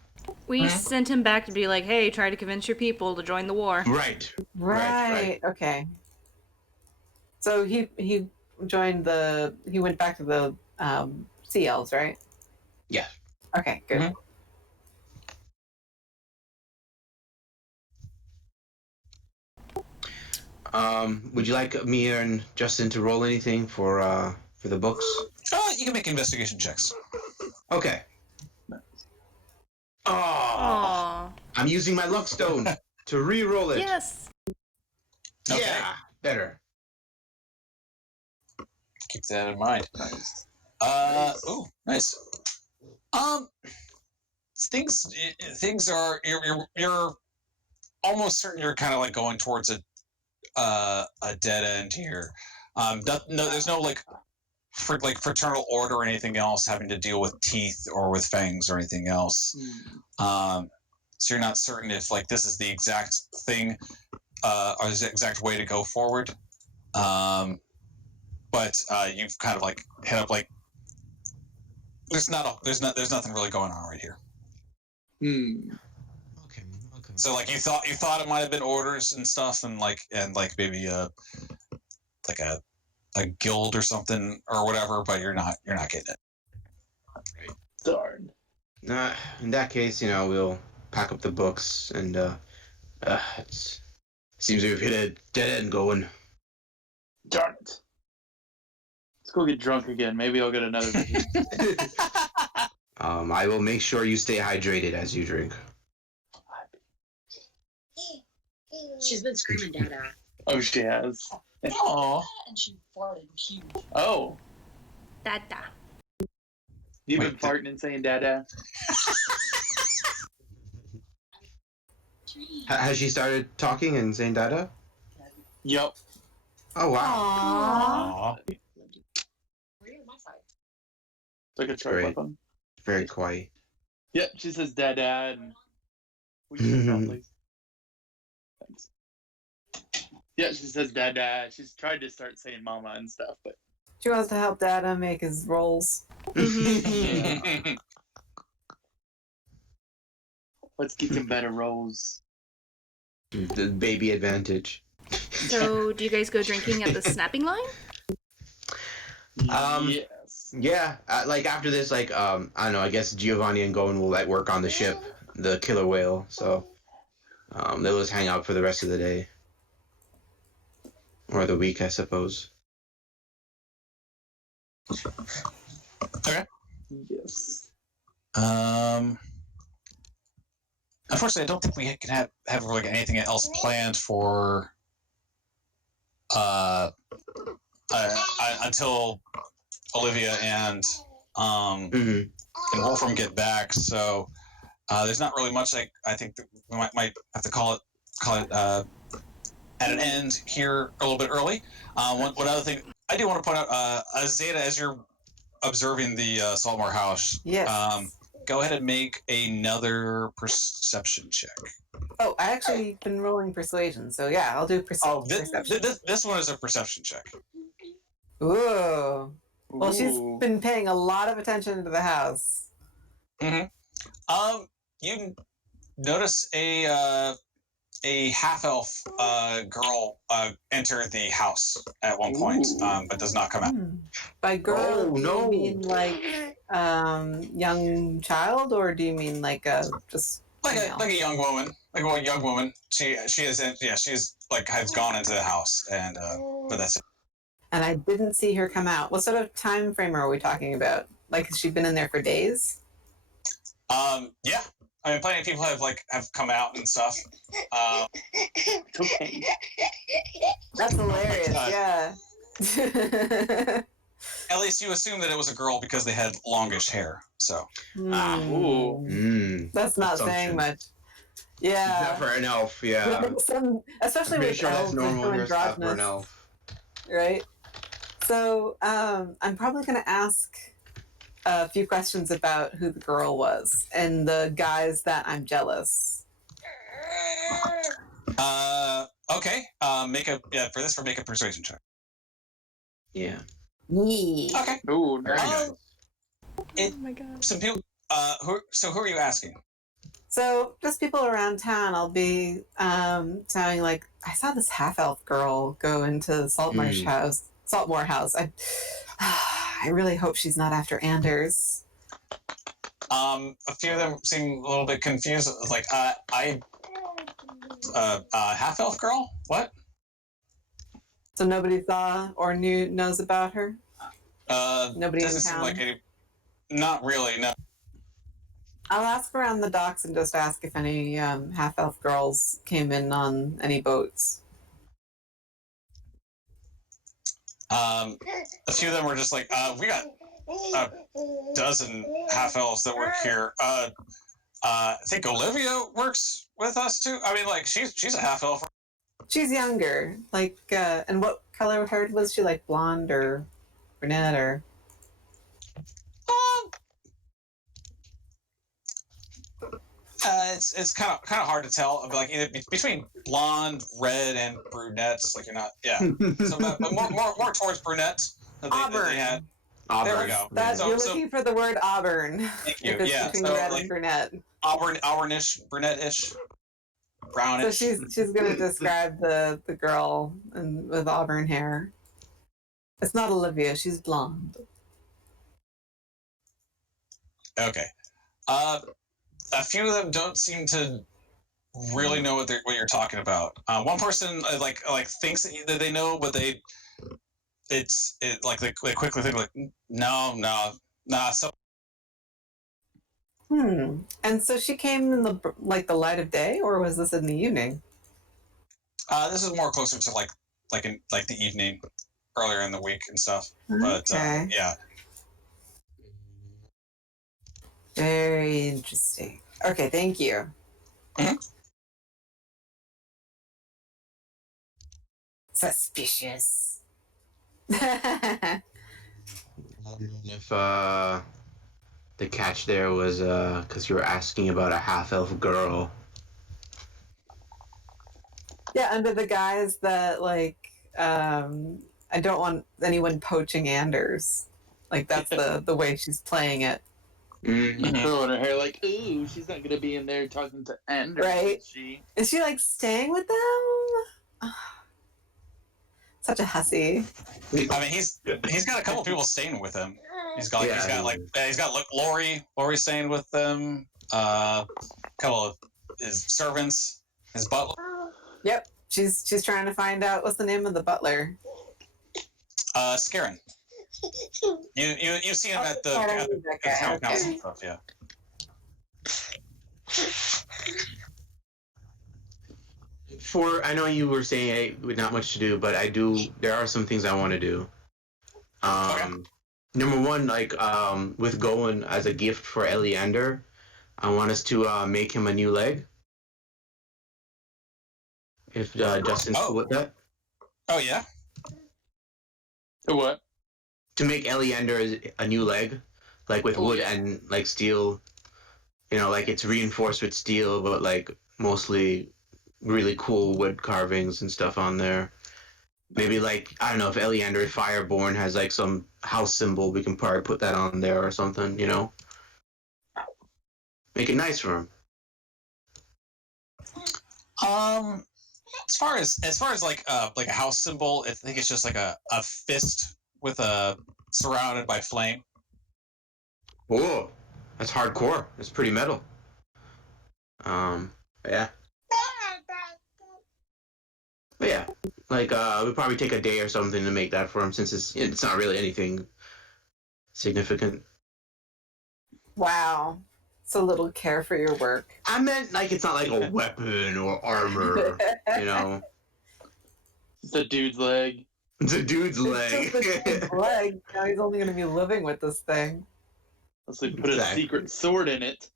We sent him back to be like, hey, try to convince your people to join the war. Right. Okay. So he joined he went back to the Sea Elves, right? Yeah. Okay, good. Would you like me and Justin to roll anything for the books? You can make investigation checks. Okay. Oh, I'm using my luck stone to re-roll it. Yes. Okay. Yeah, better. Keep that in mind. Nice. Nice. Things are you're almost certain you're kind of like going towards a dead end here. There's no like fraternal order or anything else having to deal with teeth or with fangs or anything else. So you're not certain if like this is the exact thing or the exact way to go forward. But you've kind of like hit up like there's nothing really going on right here. Okay. So like you thought it might have been orders and stuff and maybe like a guild or something or whatever, but you're not getting it. Right. Darn. In that case, we'll pack up the books and it seems we've hit a dead end going. Darn it. Let's go get drunk again. Maybe I'll get another vision. I will make sure you stay hydrated as you drink. She's been screaming Dada. Oh, she has. Aww. And she farted huge. Oh. Dada. You've been farting and saying Dada? Has she started talking and saying dada? Yup. Oh, wow. Aww. Took a try weapon. Very quiet. Yep, she says Dada and we can probably. Thanks. Yeah, she says Dada. She's tried to start saying Mama and stuff, but She wants to help Dada make his rolls. yeah. Let's get some better rolls. The baby advantage. So, do you guys go drinking at the snapping line? Yes. Yeah, like after this, like I don't know. I guess Giovanni and Gowan will like work on the ship, the killer whale. So they'll just hang out for the rest of the day or the week, I suppose. Okay. Yes. Unfortunately, I don't think we can have like anything else planned for until Olivia and Wolfram get back. So there's not really much. Like I think that we might have to call it at an end here a little bit early. One other thing I do want to point out, Azadeh, as you're observing the Saltmarsh house, Yes. Go ahead and make another perception check. Oh, I actually been rolling persuasion, so yeah, I'll do perception. This one is a perception check. Ooh. Well, she's been paying a lot of attention to the house. You notice a half-elf girl enter the house at one point, but does not come out. By girl, do you mean like young child, or do you mean like just like a young woman, She she's like has gone into the house, and but that's it. And I didn't see her come out. What sort of time frame are we talking about? Like, has she been in there for days? Yeah. I mean, plenty of people have come out and stuff. Okay. That's hilarious. Yeah. At least you assume that it was a girl because they had longish hair. So. That's not saying much. Yeah. Except for an elf, yeah. Especially with elves, normal they're so hairstyle for an androgynous, elf. right? So I'm probably going to ask a few questions about who the girl was and the guys that I'm jealous. Okay. Make a persuasion check. Yeah. Yeah. Okay. Oh, Very nice. Oh my god. Some people. Who are you asking? So just people around town. I'll be sounding like I saw this half-elf girl go into the Saltmore house. I really hope she's not after Anders. A few of them seem a little bit confused. Like, half elf girl? What? So nobody saw or knows about her? Nobody in Doesn't seem town? like any. Not really. No. I'll ask around the docks and just ask if any half-elf girls came in on any boats. A few of them were just like, we got a dozen half elves that work here. I think Olivia works with us too. I mean, like she's a half elf. She's younger. Like, and what color hair was she? Like blonde or brunette or? It's kind of hard to tell. But like either between blonde, red, and brunettes. Like you're not, yeah. So, but more towards brunette. Auburn. They had. Auburn. There we go. You're looking for the word auburn. Thank you. If it's Yeah. between So red like and brunette. Auburnish, brunette-ish, brownish. So she's going to describe the girl with auburn hair. It's not Olivia. She's blonde. Okay. A few of them don't seem to really know what you're talking about. One person like thinks that they know, but they quickly think like no. So And so she came in the light of day, or was this in the evening? this is more closer to in the evening, earlier in the week and stuff. But Okay. yeah. Very interesting. Okay, thank you. Mm-hmm. Suspicious. If the catch there was because you were asking about a half-elf girl. Yeah, under the guise that I don't want anyone poaching Anders. Like that's the way she's playing it. Curling her hair like, ooh, she's not gonna be in there talking to Anders, right? Is she? Is she like staying with them? Such a hussy. I mean, he's got a couple people staying with him. He's got Lori staying with them. A couple of his servants, his butler. Yep, she's trying to find out what's the name of the butler. Scarin. You see him at the town council and stuff, yeah. I know you were saying hey, with not much to do, but there are some things I want to do. Okay. Number one, with Gowan as a gift for Eleander, I want us to make him a new leg. If Justin's cool with that. Oh yeah. To what? To make Eleander a new leg, like with wood and like steel. It's reinforced with steel, but mostly really cool wood carvings and stuff on there. Maybe I don't know if Eleander Fireborn has some house symbol, we can probably put that on there or something. Make it nice for him. As far as a house symbol, I think it's just a fist with surrounded by flame. Whoa, that's hardcore. That's pretty metal. Yeah. But yeah, like we'd probably take a day or something to make that for him, since it's not really anything significant. Wow. So little care for your work. I meant like it's not like a weapon or armor, you know. It's a dude's leg. It's a dude's leg. It's just a dude's leg. Now he's only going to be living with this thing. Unless they put a secret sword in it.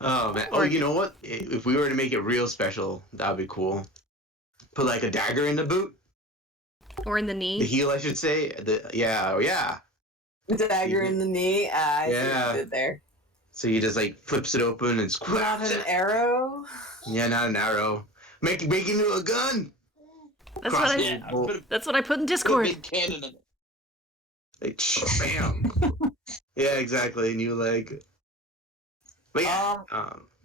Oh man! Oh, you know what? If we were to make it real special, that'd be cool. Put like a dagger in the boot, or in the knee. The heel, I should say. Yeah. The dagger in the knee. I see what you did there. So he just like flips it open and not an arrow. Yeah, not an arrow. Making it a gun. That's what I put in Discord. Big cannon in it. Like, bam. Yeah, exactly. New leg. But yeah,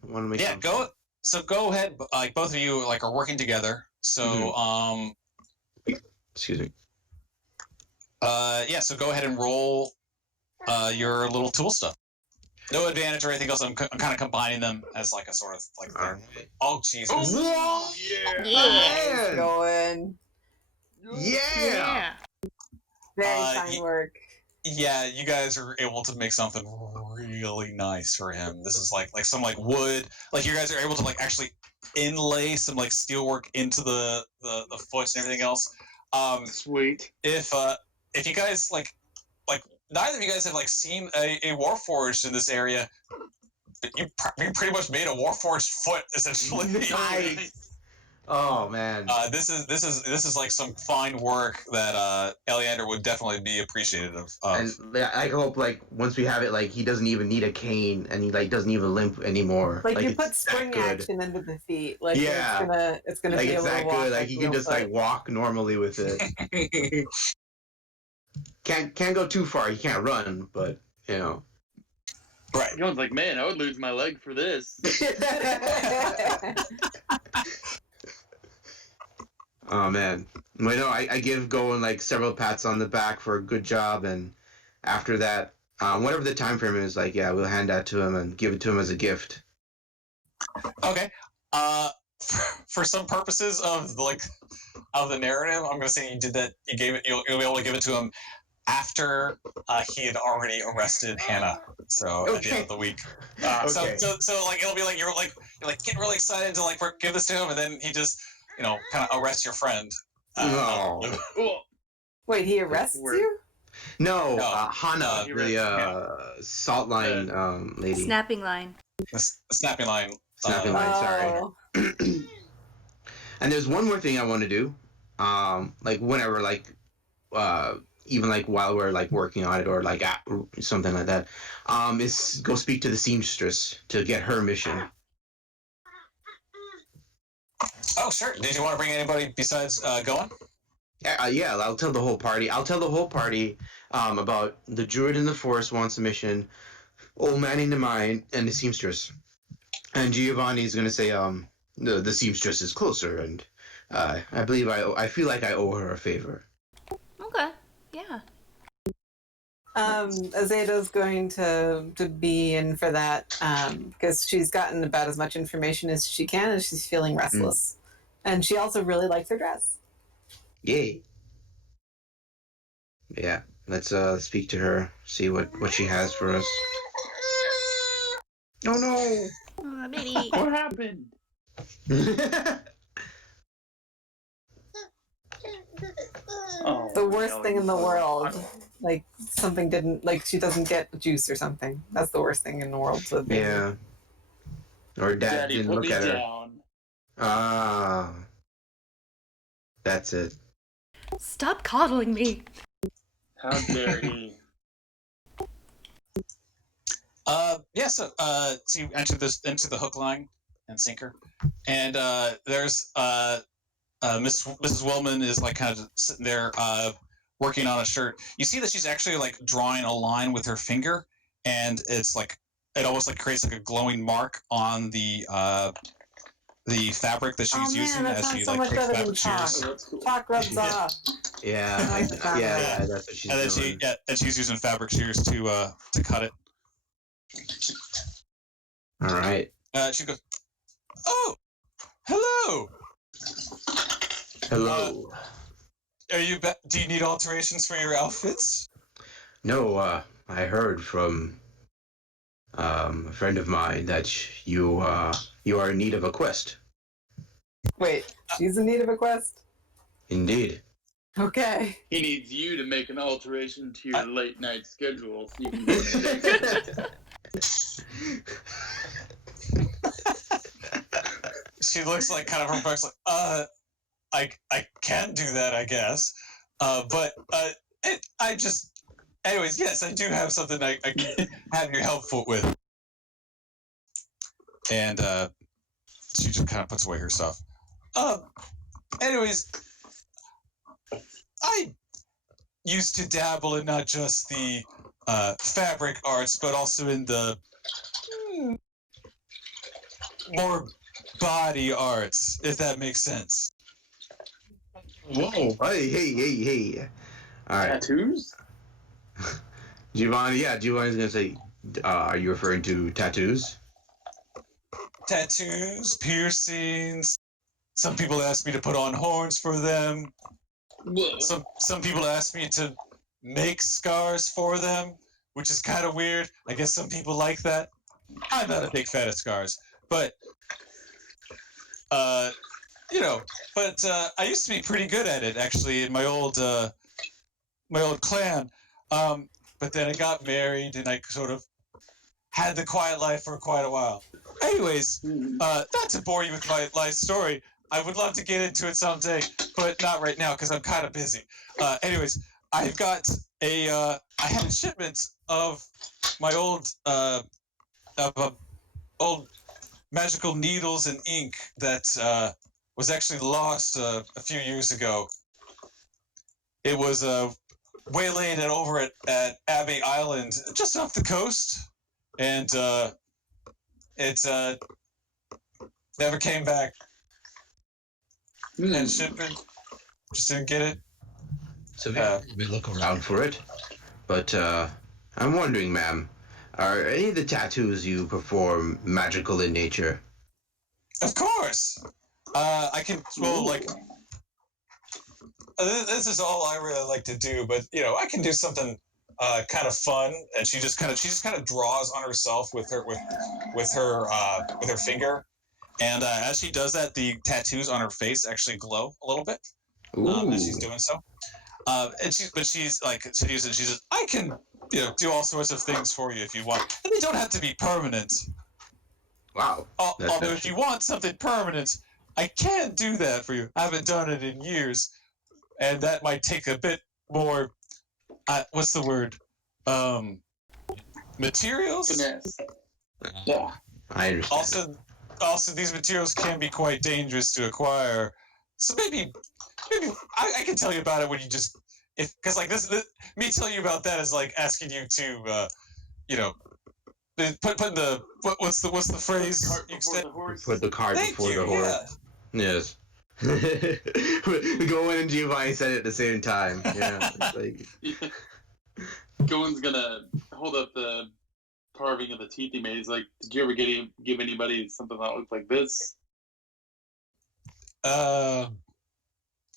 want to make go ahead. Like both of you like are working together. So excuse me. So go ahead and roll your little tool stuff. No advantage or anything else. I'm kind of combining them as like a sort of like. Oh Jesus! Oh, yeah. Going. Yeah. Very fine work. Yeah, you guys are able to make something really nice for him. This is like some like wood. Like you guys are able to like actually inlay some like steel work into the foot and everything else. Sweet. If you guys like neither of you guys have like seen a warforged in this area, you pretty much made a warforged foot essentially. Nice. Oh man. This is like some fine work that Eleander would definitely be appreciative of. And I hope like once we have it, like he doesn't even need a cane and he like doesn't even limp anymore. Like you put spring action into the feet. Like it's gonna like be it's able that to walk good. Like he can just like walk normally with it. Can't go too far. He can't run, but you know. Right. Gowan's like, man, I would lose my leg for this. Oh man. Well, no, I give Gowan like several pats on the back for a good job, and after that, whatever the time frame is, like we'll hand that to him and give it to him as a gift. Okay. For some purposes of the narrative, I'm gonna say you did that. You gave it. You'll be able to give it to him after he had already arrested Hannah. So at the end of the week. So like it'll be like you're getting really excited to like give this to him, and then he just kind of arrests your friend. Wait, he arrests you? No, Hannah, the salt line lady. Snapping line. The snapping line. Snapping line. Sorry. And there's one more thing I want to do. Like whenever, even like while we're like working on it or like something like that, is go speak to the seamstress to get her mission. Oh, sure. Did you want to bring anybody besides Gowan? Yeah, I'll tell the whole party. About the druid in the forest wants a mission, old man in the mine, and the seamstress. And Giovanni's gonna say, the seamstress is closer, and I believe I feel like I owe her a favor. Okay. Yeah. Azadeh's going to be in for that because she's gotten about as much information as she can, and she's feeling restless. And she also really likes her dress. Yay. Yeah, let's speak to her, see what she has for us. Oh no! Oh, baby. What happened? The worst thing in the world. Like something didn't she doesn't get juice or something. That's the worst thing in the world. So yeah. Or Dad didn't look at her. Down. Ah. That's it. Stop coddling me. How dare he? So you enter into the hook, line, and sinker, and there's Mrs. Wellman is like kind of sitting there working on a shirt. You see that she's actually like drawing a line with her finger, and it's like it almost like creates like a glowing mark on the fabric that she's using as she like takes fabric shears. Talk rubs off. Yeah, that's what she's doing. And she's using fabric shears to cut it. All right. She goes, "Oh, hello. Hello. Are you? Do you need alterations for your outfits?" No, I heard from a friend of mine that you are in need of a quest. Wait, she's in need of a quest? Indeed. Okay. He needs you to make an alteration to your late night schedule so you can go on a date. She looks like kind of perplexed, like, I can do that, I guess. But I just, anyways, yes, I do have something I can have your help with. And she just kind of puts away her stuff. Anyways, I used to dabble in not just the fabric arts, but also in the more body arts, if that makes sense. Whoa! Hey! All right, Tattoos? Giovanni. Yeah, Giovanni's gonna say, are you referring to tattoos? Tattoos, piercings. Some people ask me to put on horns for them. Whoa. Some people ask me to make scars for them, which is kind of weird. I guess some people like that. I'm not a big fan of scars, but but I used to be pretty good at it actually in my old clan. But then I got married and I sort of had the quiet life for quite a while. Anyways, not to bore you with my life story, I would love to get into it someday, but not right now because I'm kind of busy. Anyways, I've got I had a shipment of my old old magical needles and ink that was actually lost a few years ago. It was waylaid over at Abbey Island, just off the coast, and it never came back. And shipment just didn't get it. So we look around for it. But I'm wondering, ma'am, are any of the tattoos you perform magical in nature? Of course. I can this is all I really like to do, but I can do something kind of fun. And she just kind of draws on herself with her finger. And as she does that, the tattoos on her face actually glow a little bit as she's doing so. She's like seduced, and she says, "I can, do all sorts of things for you if you want, and they don't have to be permanent. Wow. Although if you want something permanent, I can do that for you. I haven't done it in years, and that might take a bit more. What's the word? Materials. Finesse. Yeah. I understand. Also, these materials can be quite dangerous to acquire. So maybe I can tell you about it when you just because like this me telling you about that is like asking you to put the what's the phrase? Put the cart before the horse. Yeah. Yes. Gowan and Giovanni said it at the same time. Yeah. Like... Gowan's gonna hold up the carving of the teeth he made. He's like, "Did you ever give anybody something that looked like this?"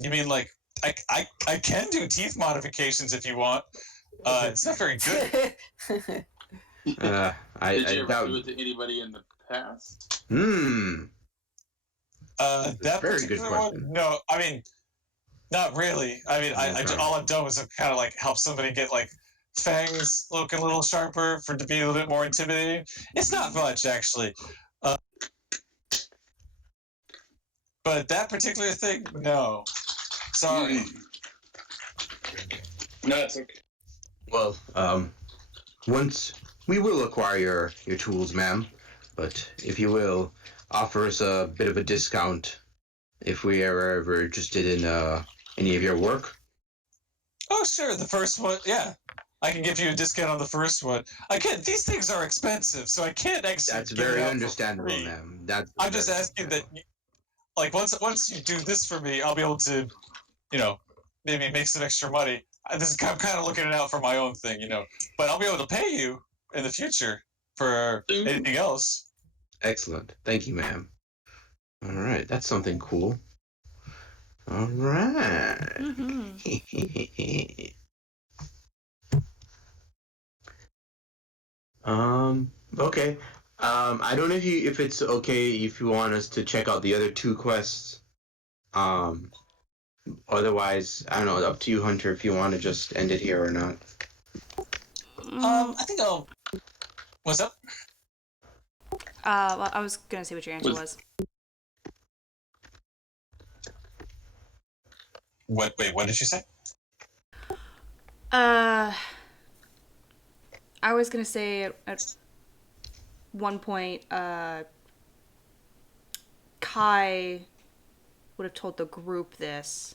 You mean like I can do teeth modifications if you want. It's not very good. Did you ever do it to anybody in the past? That very good question. One? No, I mean, not really. I mean, all I've done was kind of like help somebody get like fangs looking a little sharper to be a little bit more intimidating. It's not much actually. But that particular thing, no. Sorry. No, it's okay. Well, once we will acquire your tools, ma'am, but if you will offer us a bit of a discount if we are ever interested in any of your work. Oh, sure. The first one, yeah. I can give you a discount on the first one. Again, these things are expensive, so I can't actually. That's very understandable, ma'am. I'm just asking that, like, once you do this for me, I'll be able to, maybe make some extra money. I'm kind of looking it out for my own thing, but I'll be able to pay you in the future for anything else. Excellent. Thank you, ma'am. All right, that's something cool. All right. Okay. I don't know if it's okay if you want us to check out the other two quests. Um, Otherwise, I don't know. Up to you, Hunter. If you want to just end it here or not. I think I'll. What's up? Well, I was gonna see what your answer was. What? Wait, what did you say? I was gonna say at one point, Kai would have told the group this.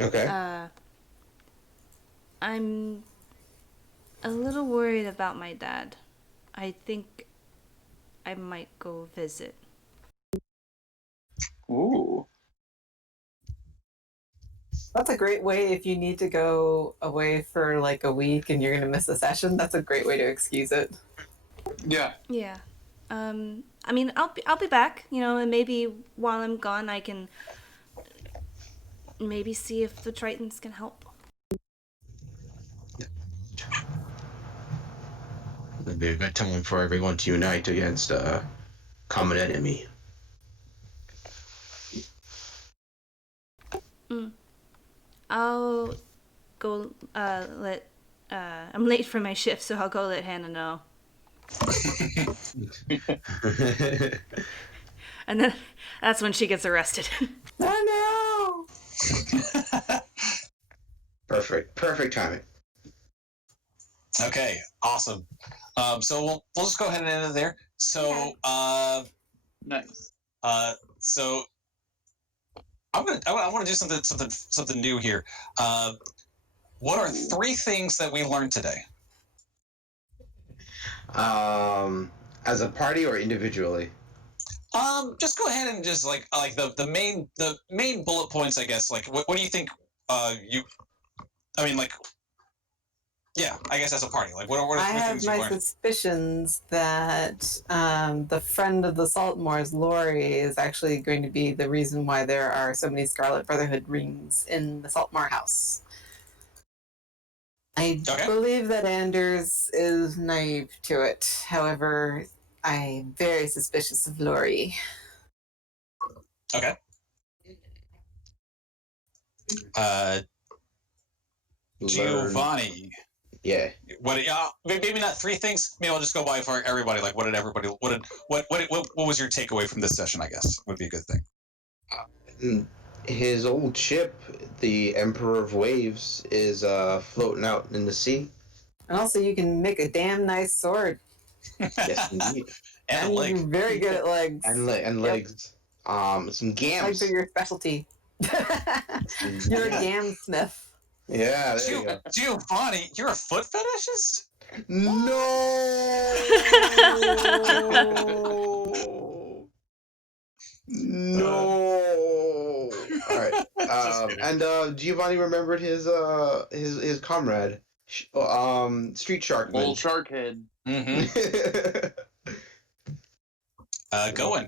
Okay. I'm a little worried about my dad. I think I might go visit. Ooh. That's a great way if you need to go away for like a week and you're going to miss a session. That's a great way to excuse it. Yeah. Yeah. I mean, I'll be back, and maybe while I'm gone, I can maybe see if the Tritons can help. It'd be a good time for everyone to unite against a common enemy. I'll go let I'm late for my shift, so I'll go let Hannah know. And then that's when she gets arrested. Oh no! Perfect timing. Okay, awesome. So we'll just go ahead and end it there. So nice. So I want to do something new here. What are 3 things that we learned today? As a party or individually? Just go ahead and just like the main bullet points, I guess. Like, what do you think? Yeah, I guess as a party. Like, what are I 3 have things you my learned? suspicions that the friend of the Saltmarsh, Lori, is actually going to be the reason why there are so many Scarlet Brotherhood rings in the Saltmarsh house. I believe that Anders is naive to it. However, I'm very suspicious of Lori. Okay. Giovanni. Yeah. What? Maybe not 3 things. Maybe I'll just go by for everybody. Like, what was your takeaway from this session? I guess would be a good thing. His old ship, the Emperor of Waves, is floating out in the sea. And also, you can make a damn nice sword. Yes, indeed. and you're very good at legs. And legs. Some gams. Legs are your specialty. You're a gam smith. Yeah, there you go. Giovanni, you're a foot fetishist? No. No. All right. And Giovanni remembered his comrade, Street Shark. Old Shark Head. Mm-hmm. Gowan.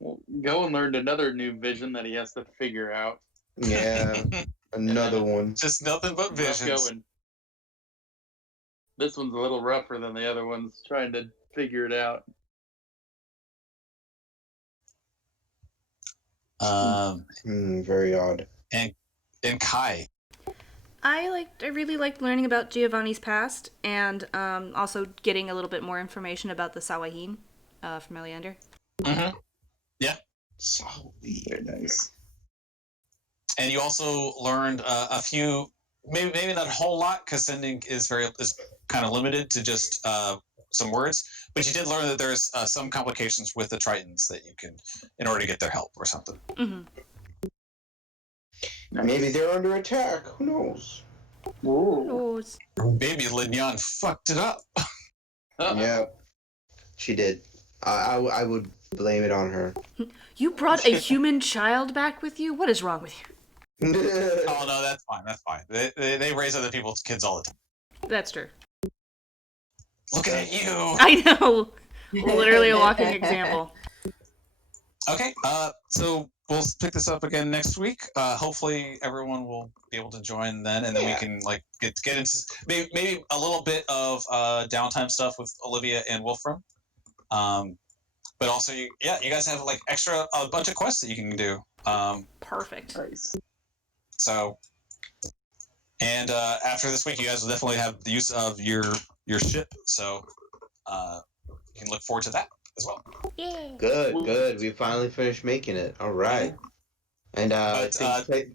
Well, Gowan learned another new vision that he has to figure out. Yeah, another one. Just nothing but visions. Going. This one's a little rougher than the other ones, trying to figure it out. Very odd. And Kai. I really liked learning about Giovanni's past, and also getting a little bit more information about the Sawahin from Eleander. Mm-hmm. Yeah. Very nice. And you also learned a few, maybe not a whole lot, because sending is kind of limited to just some words. But you did learn that there's some complications with the Tritons that you can, in order to get their help or something. Mm-hmm. Maybe they're under attack. Who knows? Who knows? Baby Lignon fucked it up. Yeah, she did. I would blame it on her. You brought a human child back with you? What is wrong with you? Oh no, that's fine. That's fine. They raise other people's kids all the time. That's true. Looking at you. I know. Literally a walking example. Okay, so we'll pick this up again next week. Hopefully, everyone will be able to join then, and then we can like get into maybe a little bit of downtime stuff with Olivia and Wolfram. But also, you guys have like a bunch of quests that you can do. Perfect. Nice. So, and after this week, you guys will definitely have the use of your ship. So, you can look forward to that as well. Yeah. Good. We finally finished making it. All right. And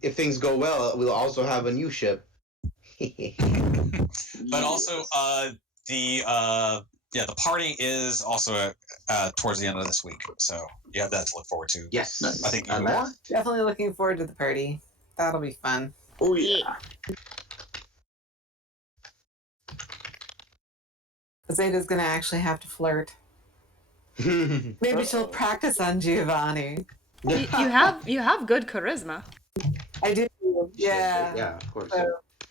if things go well, we'll also have a new ship. But also, the party is also towards the end of this week, so you have that to look forward to. Yes. I think even more. Definitely looking forward to the party. That'll be fun. Oh yeah. Azadeh's gonna actually have to flirt. Maybe she'll practice on Giovanni. You have good charisma. I do. Yeah. Yeah, of course.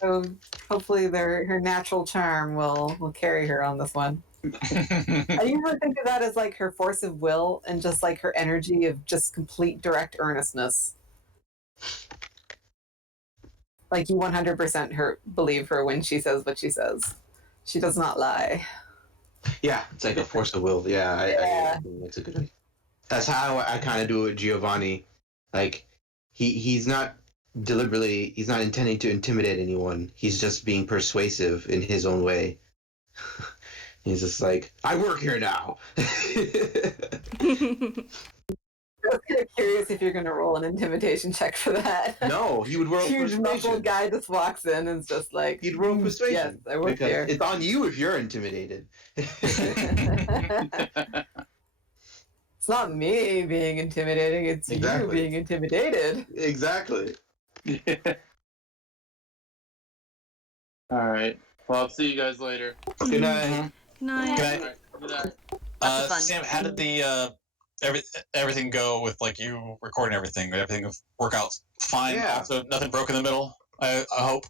So hopefully her natural charm will carry her on this one. I usually think of that as like her force of will and just like her energy of just complete direct earnestness. Like you 100% believe her when she says what she says. She does not lie. Yeah, it's like a force of will. Yeah, I that's a good idea. That's how I kind of do it with Giovanni. Like, he's not intending to intimidate anyone. He's just being persuasive in his own way. He's just like, I work here now. I was kind of curious if you're going to roll an intimidation check for that. No, he would roll Huge persuasion. muscled guy just walks in and is just like, He'd roll persuasion. Yes, I work because here. it's on you if you're intimidated. It's not me being intimidating, it's you being intimidated. Exactly. All right. Well, I'll see you guys later. Good night. Good night. Good night. All right. Good night. Lots of fun. Sam, how did the everything go with like you recording everything? Did everything work out fine? Yeah. Also, nothing broke in the middle. I hope.